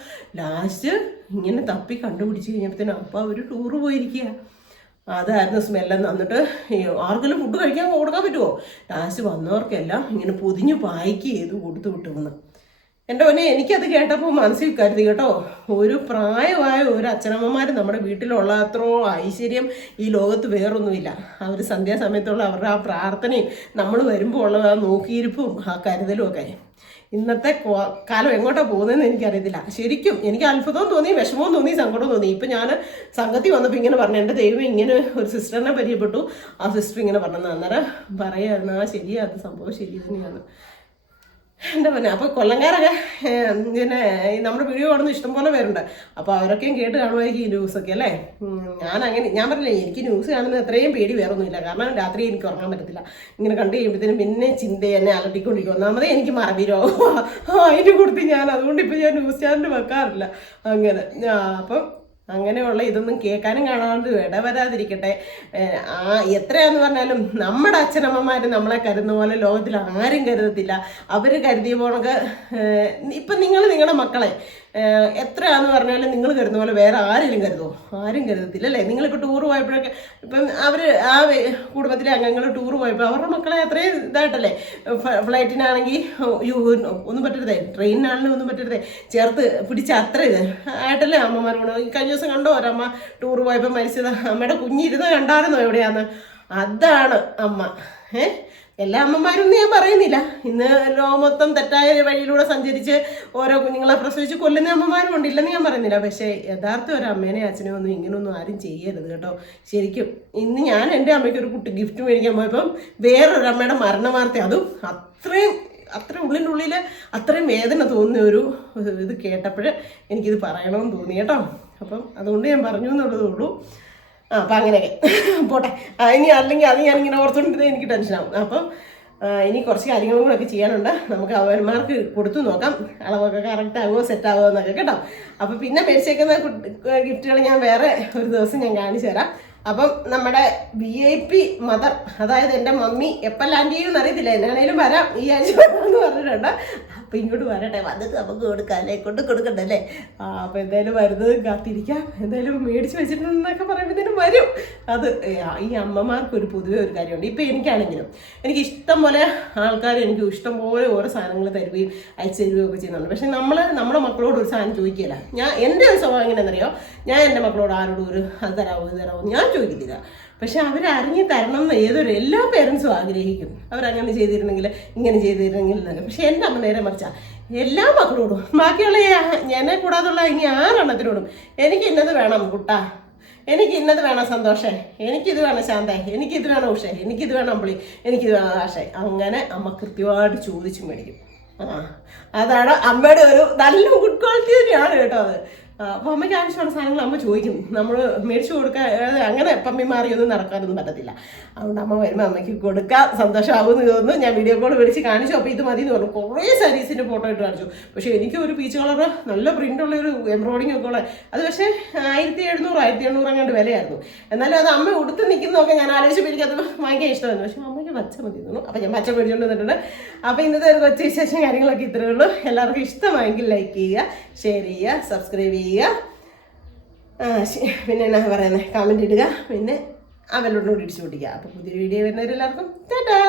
ലാസ്റ്റ് ഇങ്ങനെ തപ്പി കണ്ടുപിടിച്ച് കഴിഞ്ഞപ്പോഴത്തേനും അപ്പം അവർ ടൂറ് പോയിരിക്കുക. അതായിരുന്നു സ്മെല്ലെന്ന്. എന്നിട്ട് ആർക്കെങ്കിലും ഫുഡ് കഴിക്കാൻ കൊടുക്കാൻ പറ്റുമോ? ലാസ്റ്റ് വന്നവർക്കെല്ലാം ഇങ്ങനെ പൊതിഞ്ഞ് പായ്ക്ക് ചെയ്ത് കൊടുത്തു വിട്ടുവന്ന്. എൻ്റെ മോനെ, എനിക്കത് കേട്ടപ്പോൾ മനസ്സിൽ കരുതി കേട്ടോ, ഒരു പ്രായമായ ഒരു അച്ഛനമ്മമാർ നമ്മുടെ വീട്ടിലുള്ള അത്രയോ ഐശ്വര്യം ഈ ലോകത്ത് വേറൊന്നുമില്ല. അവർ സന്ധ്യാസമയത്തുള്ള അവരുടെ ആ പ്രാർത്ഥനയും നമ്മൾ വരുമ്പോൾ ഉള്ള ആ നോക്കിയിരിപ്പും ആ കരുതലും ഒക്കെ. ഇന്നത്തെ കാലം എങ്ങോട്ടാണ് പോകുന്നതെന്ന് എനിക്കറിയത്തില്ല. ശരിക്കും എനിക്ക് അത്ഭുതവും തോന്നി, വിഷമവും തോന്നി, സങ്കടവും തോന്നി. ഇപ്പം ഞാൻ സംഘത്തിൽ വന്നപ്പോൾ ഇങ്ങനെ പറഞ്ഞു, എൻ്റെ ദൈവം ഇങ്ങനെ ഒരു സിസ്റ്ററിനെ പരിചയപ്പെട്ടു, ആ സിസ്റ്റർ ഇങ്ങനെ പറഞ്ഞത്. അന്നേരം പറയായിരുന്നു, ആ ശരിയാ, അത് സംഭവം ശരി തന്നെയാണ്. എൻ്റെ പിന്നെ അപ്പോൾ കൊല്ലംകാരൊക്കെ പിന്നെ നമ്മുടെ വീഡിയോ കാണുന്ന ഇഷ്ടംപോലെ പേരുണ്ട്. അപ്പോൾ അവരൊക്കെയും കേട്ട് കാണുമായിരിക്കും ഈ ന്യൂസൊക്കെ അല്ലേ. ഞാൻ പറഞ്ഞില്ലേ, എനിക്ക് ന്യൂസ് കാണുന്നത് എത്രയും പേടി വേറൊന്നുമില്ല. കാരണം രാത്രി എനിക്ക് ഉറങ്ങാൻ പറ്റത്തില്ല. ഇങ്ങനെ കണ്ടു കഴിയുമ്പോഴത്തേനും പിന്നെ ചിന്ത എന്നെ അലട്ടിക്കൊണ്ടിരിക്കും. ഒന്നാമതേ എനിക്ക് മറവി രോഗം, അതിന് കൊടുത്ത് അതുകൊണ്ട് ഇപ്പോൾ ഞാൻ ന്യൂസ് ചാനൽ വെക്കാറില്ല. അങ്ങനെ അപ്പം അങ്ങനെയുള്ള ഇതൊന്നും കേൾക്കാനും കാണാണ്ട് ഇടവരാതിരിക്കട്ടെ. എത്രയാന്ന് പറഞ്ഞാലും നമ്മുടെ അച്ഛനമ്മമാർ നമ്മളെ കരുതുന്ന പോലെ ലോകത്തിൽ ആരും കരുതത്തില്ല. അവർ കരുതിയ പോണക്ക് ഇപ്പം നിങ്ങളുടെ മക്കളെ എത്രയാന്ന് പറഞ്ഞാലും നിങ്ങൾ കരുതുന്ന പോലെ വേറെ ആരെങ്കിലും കരുതുമോ? ആരും കരുതത്തില്ല അല്ലേ. നിങ്ങളിപ്പോൾ ടൂർ പോയപ്പോഴൊക്കെ ഇപ്പം അവർ ആ കുടുംബത്തിലെ അംഗങ്ങൾ ടൂർ പോയപ്പോൾ അവരുടെ മക്കളെ അത്രയും ഇതായിട്ടല്ലേ. ഫ്ലൈറ്റിനാണെങ്കിൽ ഒന്നും പറ്റരുതേ, ട്രെയിനിനാണെങ്കിലും ഒന്നും പറ്റരുതേ, ചേർത്ത് പിടിച്ച അത്ര ഇത് ആയിട്ടല്ലേ അമ്മമാർ കൊണ്ട്. കഴിഞ്ഞ ദിവസം കണ്ടോ ഒരമ്മ ടൂർ പോയപ്പോൾ മരിച്ചത്, അമ്മയുടെ കുഞ്ഞിരുന്ന് കണ്ടായിരുന്നോ എവിടെയാന്ന്? അതാണ് അമ്മ. എല്ലാ അമ്മമാരും ഞാൻ പറയുന്നില്ല. ഇന്ന് ലോകം മൊത്തം തെറ്റായ വഴിയിലൂടെ സഞ്ചരിച്ച് ഓരോ കുഞ്ഞുങ്ങളെ പ്രസവിച്ച് കൊല്ലുന്ന അമ്മമാരും ഉണ്ട്, ഇല്ലെന്ന് ഞാൻ പറയുന്നില്ല. പക്ഷേ യഥാർത്ഥ ഒരു അമ്മേനെ അച്ഛനെ ഒന്നും ഇങ്ങനെയൊന്നും ആരും ചെയ്യരുത് കേട്ടോ. ശരിക്കും ഇന്ന് ഞാൻ എൻ്റെ അമ്മയ്ക്ക് ഒരു കുട്ടി ഗിഫ്റ്റ് മേടിക്കാൻ പോയപ്പം വേറൊരു അമ്മയുടെ മരണ വാർത്ത, അതും അത്രയും ഉള്ളിൽ അത്രയും വേദന തോന്നിയ ഒരു ഇത് കേട്ടപ്പോൾ എനിക്കിത് പറയണമെന്ന് തോന്നി കേട്ടോ. അപ്പം അതുകൊണ്ട് ഞാൻ പറഞ്ഞു എന്നുള്ളതേ ഉള്ളൂ. അപ്പം അങ്ങനെയൊക്കെ പോട്ടെ. അല്ലെങ്കിൽ അത് ഞാനിങ്ങനെ ഓർത്തുകൊണ്ടിരുന്നത് എനിക്ക് ടെൻഷനാവും. അപ്പം ഇനി കുറച്ച് കാര്യങ്ങളും കൂടെ ഒക്കെ ചെയ്യാനുണ്ട്. നമുക്ക് അവന്മാർക്ക് കൊടുത്തു നോക്കാം, അളവൊക്കെ കറക്റ്റ് ആകുമോ സെറ്റ് ആകുമോ എന്നൊക്കെ കേട്ടോ. അപ്പം പിന്നെ മേടിച്ചേക്കുന്ന ഗിഫ്റ്റുകൾ ഞാൻ വേറെ ഒരു ദിവസം ഞാൻ കാണിച്ചു തരാം. അപ്പം നമ്മുടെ VIP മദർ, അതായത് എൻ്റെ മമ്മി എപ്പോൾ ലാൻഡ് ചെയ്യുമെന്ന് അറിയത്തില്ല, എന്നാണേലും വരാം ഈ ആഴ്ച എന്ന് പറഞ്ഞിട്ടുണ്ട്. അപ്പം ഇങ്ങോട്ട് വരട്ടെ, വന്നിട്ട് നമുക്ക് കൊടുക്കാമല്ലേ, കൊടുക്കണ്ടല്ലേ. അപ്പോൾ എന്തായാലും വരുന്നത് കാത്തിരിക്കാം. എന്തായാലും മേടിച്ച് വെച്ചിട്ടുണ്ടെന്നൊക്കെ പറയുമ്പോഴത്തേനും വരും. അത് ഈ അമ്മമാർക്കൊരു പൊതുവേ ഒരു കാര്യമുണ്ട്. ഇപ്പം എനിക്കാണെങ്കിലും എനിക്ക് ഇഷ്ടം പോലെ ആൾക്കാർ എനിക്ക് ഇഷ്ടം പോലെ ഓരോ സാധനങ്ങൾ തരുകയും അയച്ചു തരുകയും ഒക്കെ ചെയ്യുന്നുണ്ട്. പക്ഷെ നമ്മുടെ മക്കളോട് ഒരു സാധനം ചോദിക്കില്ല. എൻ്റെ ഒരു സ്വഭാവം എങ്ങനെയാണെന്നറിയോ, ഞാൻ എൻ്റെ മക്കളോട് ആരോടും ഒരു അത് തരാമോ ഇത് തരാമോ ഞാൻ ചോദിക്കത്തില്ല. പക്ഷെ അവരറിഞ്ഞ് തരണം എന്ന് എല്ലാ പേരൻസും ആഗ്രഹിക്കും. അവരങ്ങനെ ചെയ്തിരുന്നെങ്കിൽ ഇങ്ങനെ ചെയ്തിരുന്നെങ്കിൽ എന്നൊക്കെ. പക്ഷെ എൻ്റെ അമ്മ നേരെ മറിച്ചാ എല്ലാ മക്കളോടും, ബാക്കിയുള്ള എന്നെ കൂടാതുള്ള ഇനി 6 എണ്ണത്തിനോടും എനിക്ക് ഇന്നത് വേണം കുട്ടാ, എനിക്ക് ഇന്നത് വേണം സന്തോഷേ, എനിക്കിത് വേണം ശാന്തേ, എനിക്കിത് വേണം ഉഷേ, എനിക്കിത് വേണം അമ്പിളി, എനിക്കിത് വേണം ആശേ. അങ്ങനെ അമ്മ കൃത്യമായിട്ട് ചോദിച്ചു മേടിക്കും. അതാണ് അമ്മയുടെ ഒരു നല്ല ഗുഡ് ക്വാളിറ്റി തന്നെയാണ് കേട്ടോ അത്. അപ്പോൾ അമ്മയ്ക്ക് ആവശ്യമുള്ള സാധനങ്ങൾ അമ്മ ചോദിക്കും. നമ്മൾ മേടിച്ചു കൊടുക്കാൻ അങ്ങനെ പമ്മി മാറിയൊന്നും നടക്കാനൊന്നും പറ്റത്തില്ല. അതുകൊണ്ട് അമ്മ വരുമ്പോൾ അമ്മയ്ക്ക് കൊടുക്കാൻ സന്തോഷമാകുമെന്ന് തോന്നുന്നു. ഞാൻ വീഡിയോ കോൾ വിളിച്ച് കാണിച്ചു. അപ്പോൾ ഇത് മതി എന്ന് പറഞ്ഞു. കുറേ സാരീസിൻ്റെ ഫോട്ടോ ഇട്ട് കാണിച്ചു. പക്ഷേ എനിക്ക് ഒരു പീച്ച് കളർ നല്ല പ്രിൻ്റുള്ള ഒരു എംബ്രോയിഡിങ് ഒക്കെ ഉള്ള അത് പക്ഷേ 1700 1800 അങ്ങോട്ട് വിലയായിരുന്നു. എന്നാലും അത് അമ്മ ഉടുത്ത് നിൽക്കുന്നതൊക്കെ ഞാൻ ആലോചിച്ചപ്പോൾ എനിക്കത് വാങ്ങിക്കാൻ ഇഷ്ടമായിരുന്നു. പക്ഷേ അമ്മയ്ക്ക് പച്ച മതി തോന്നുന്നു. അപ്പോൾ ഞാൻ പച്ച മേടിച്ചുകൊണ്ട് വന്നിട്ടുണ്ട്. അപ്പോൾ ഇന്നത്തെ ഒരു കൊച്ചു വിശേഷം കാര്യങ്ങളൊക്കെ ഇത്രയേ ഉള്ളൂ. എല്ലാവർക്കും ഇഷ്ടമായെങ്കിൽ ലൈക്ക് ചെയ്യുക, ഷെയർ ചെയ്യുക, സബ്സ്ക്രൈബ് ചെയ്യുക, പിന്നെ എന്നാ പറയുന്നത്, കമൻറ്റ് ഇടുക, പിന്നെ ആ ബെല്ലോട്ടിനോട് ഇടിച്ചു പൊട്ടിക്കുക. അപ്പോൾ പുതിയൊരു വീഡിയോ വരുന്നവരെല്ലാവർക്കും ടാറ്റാ.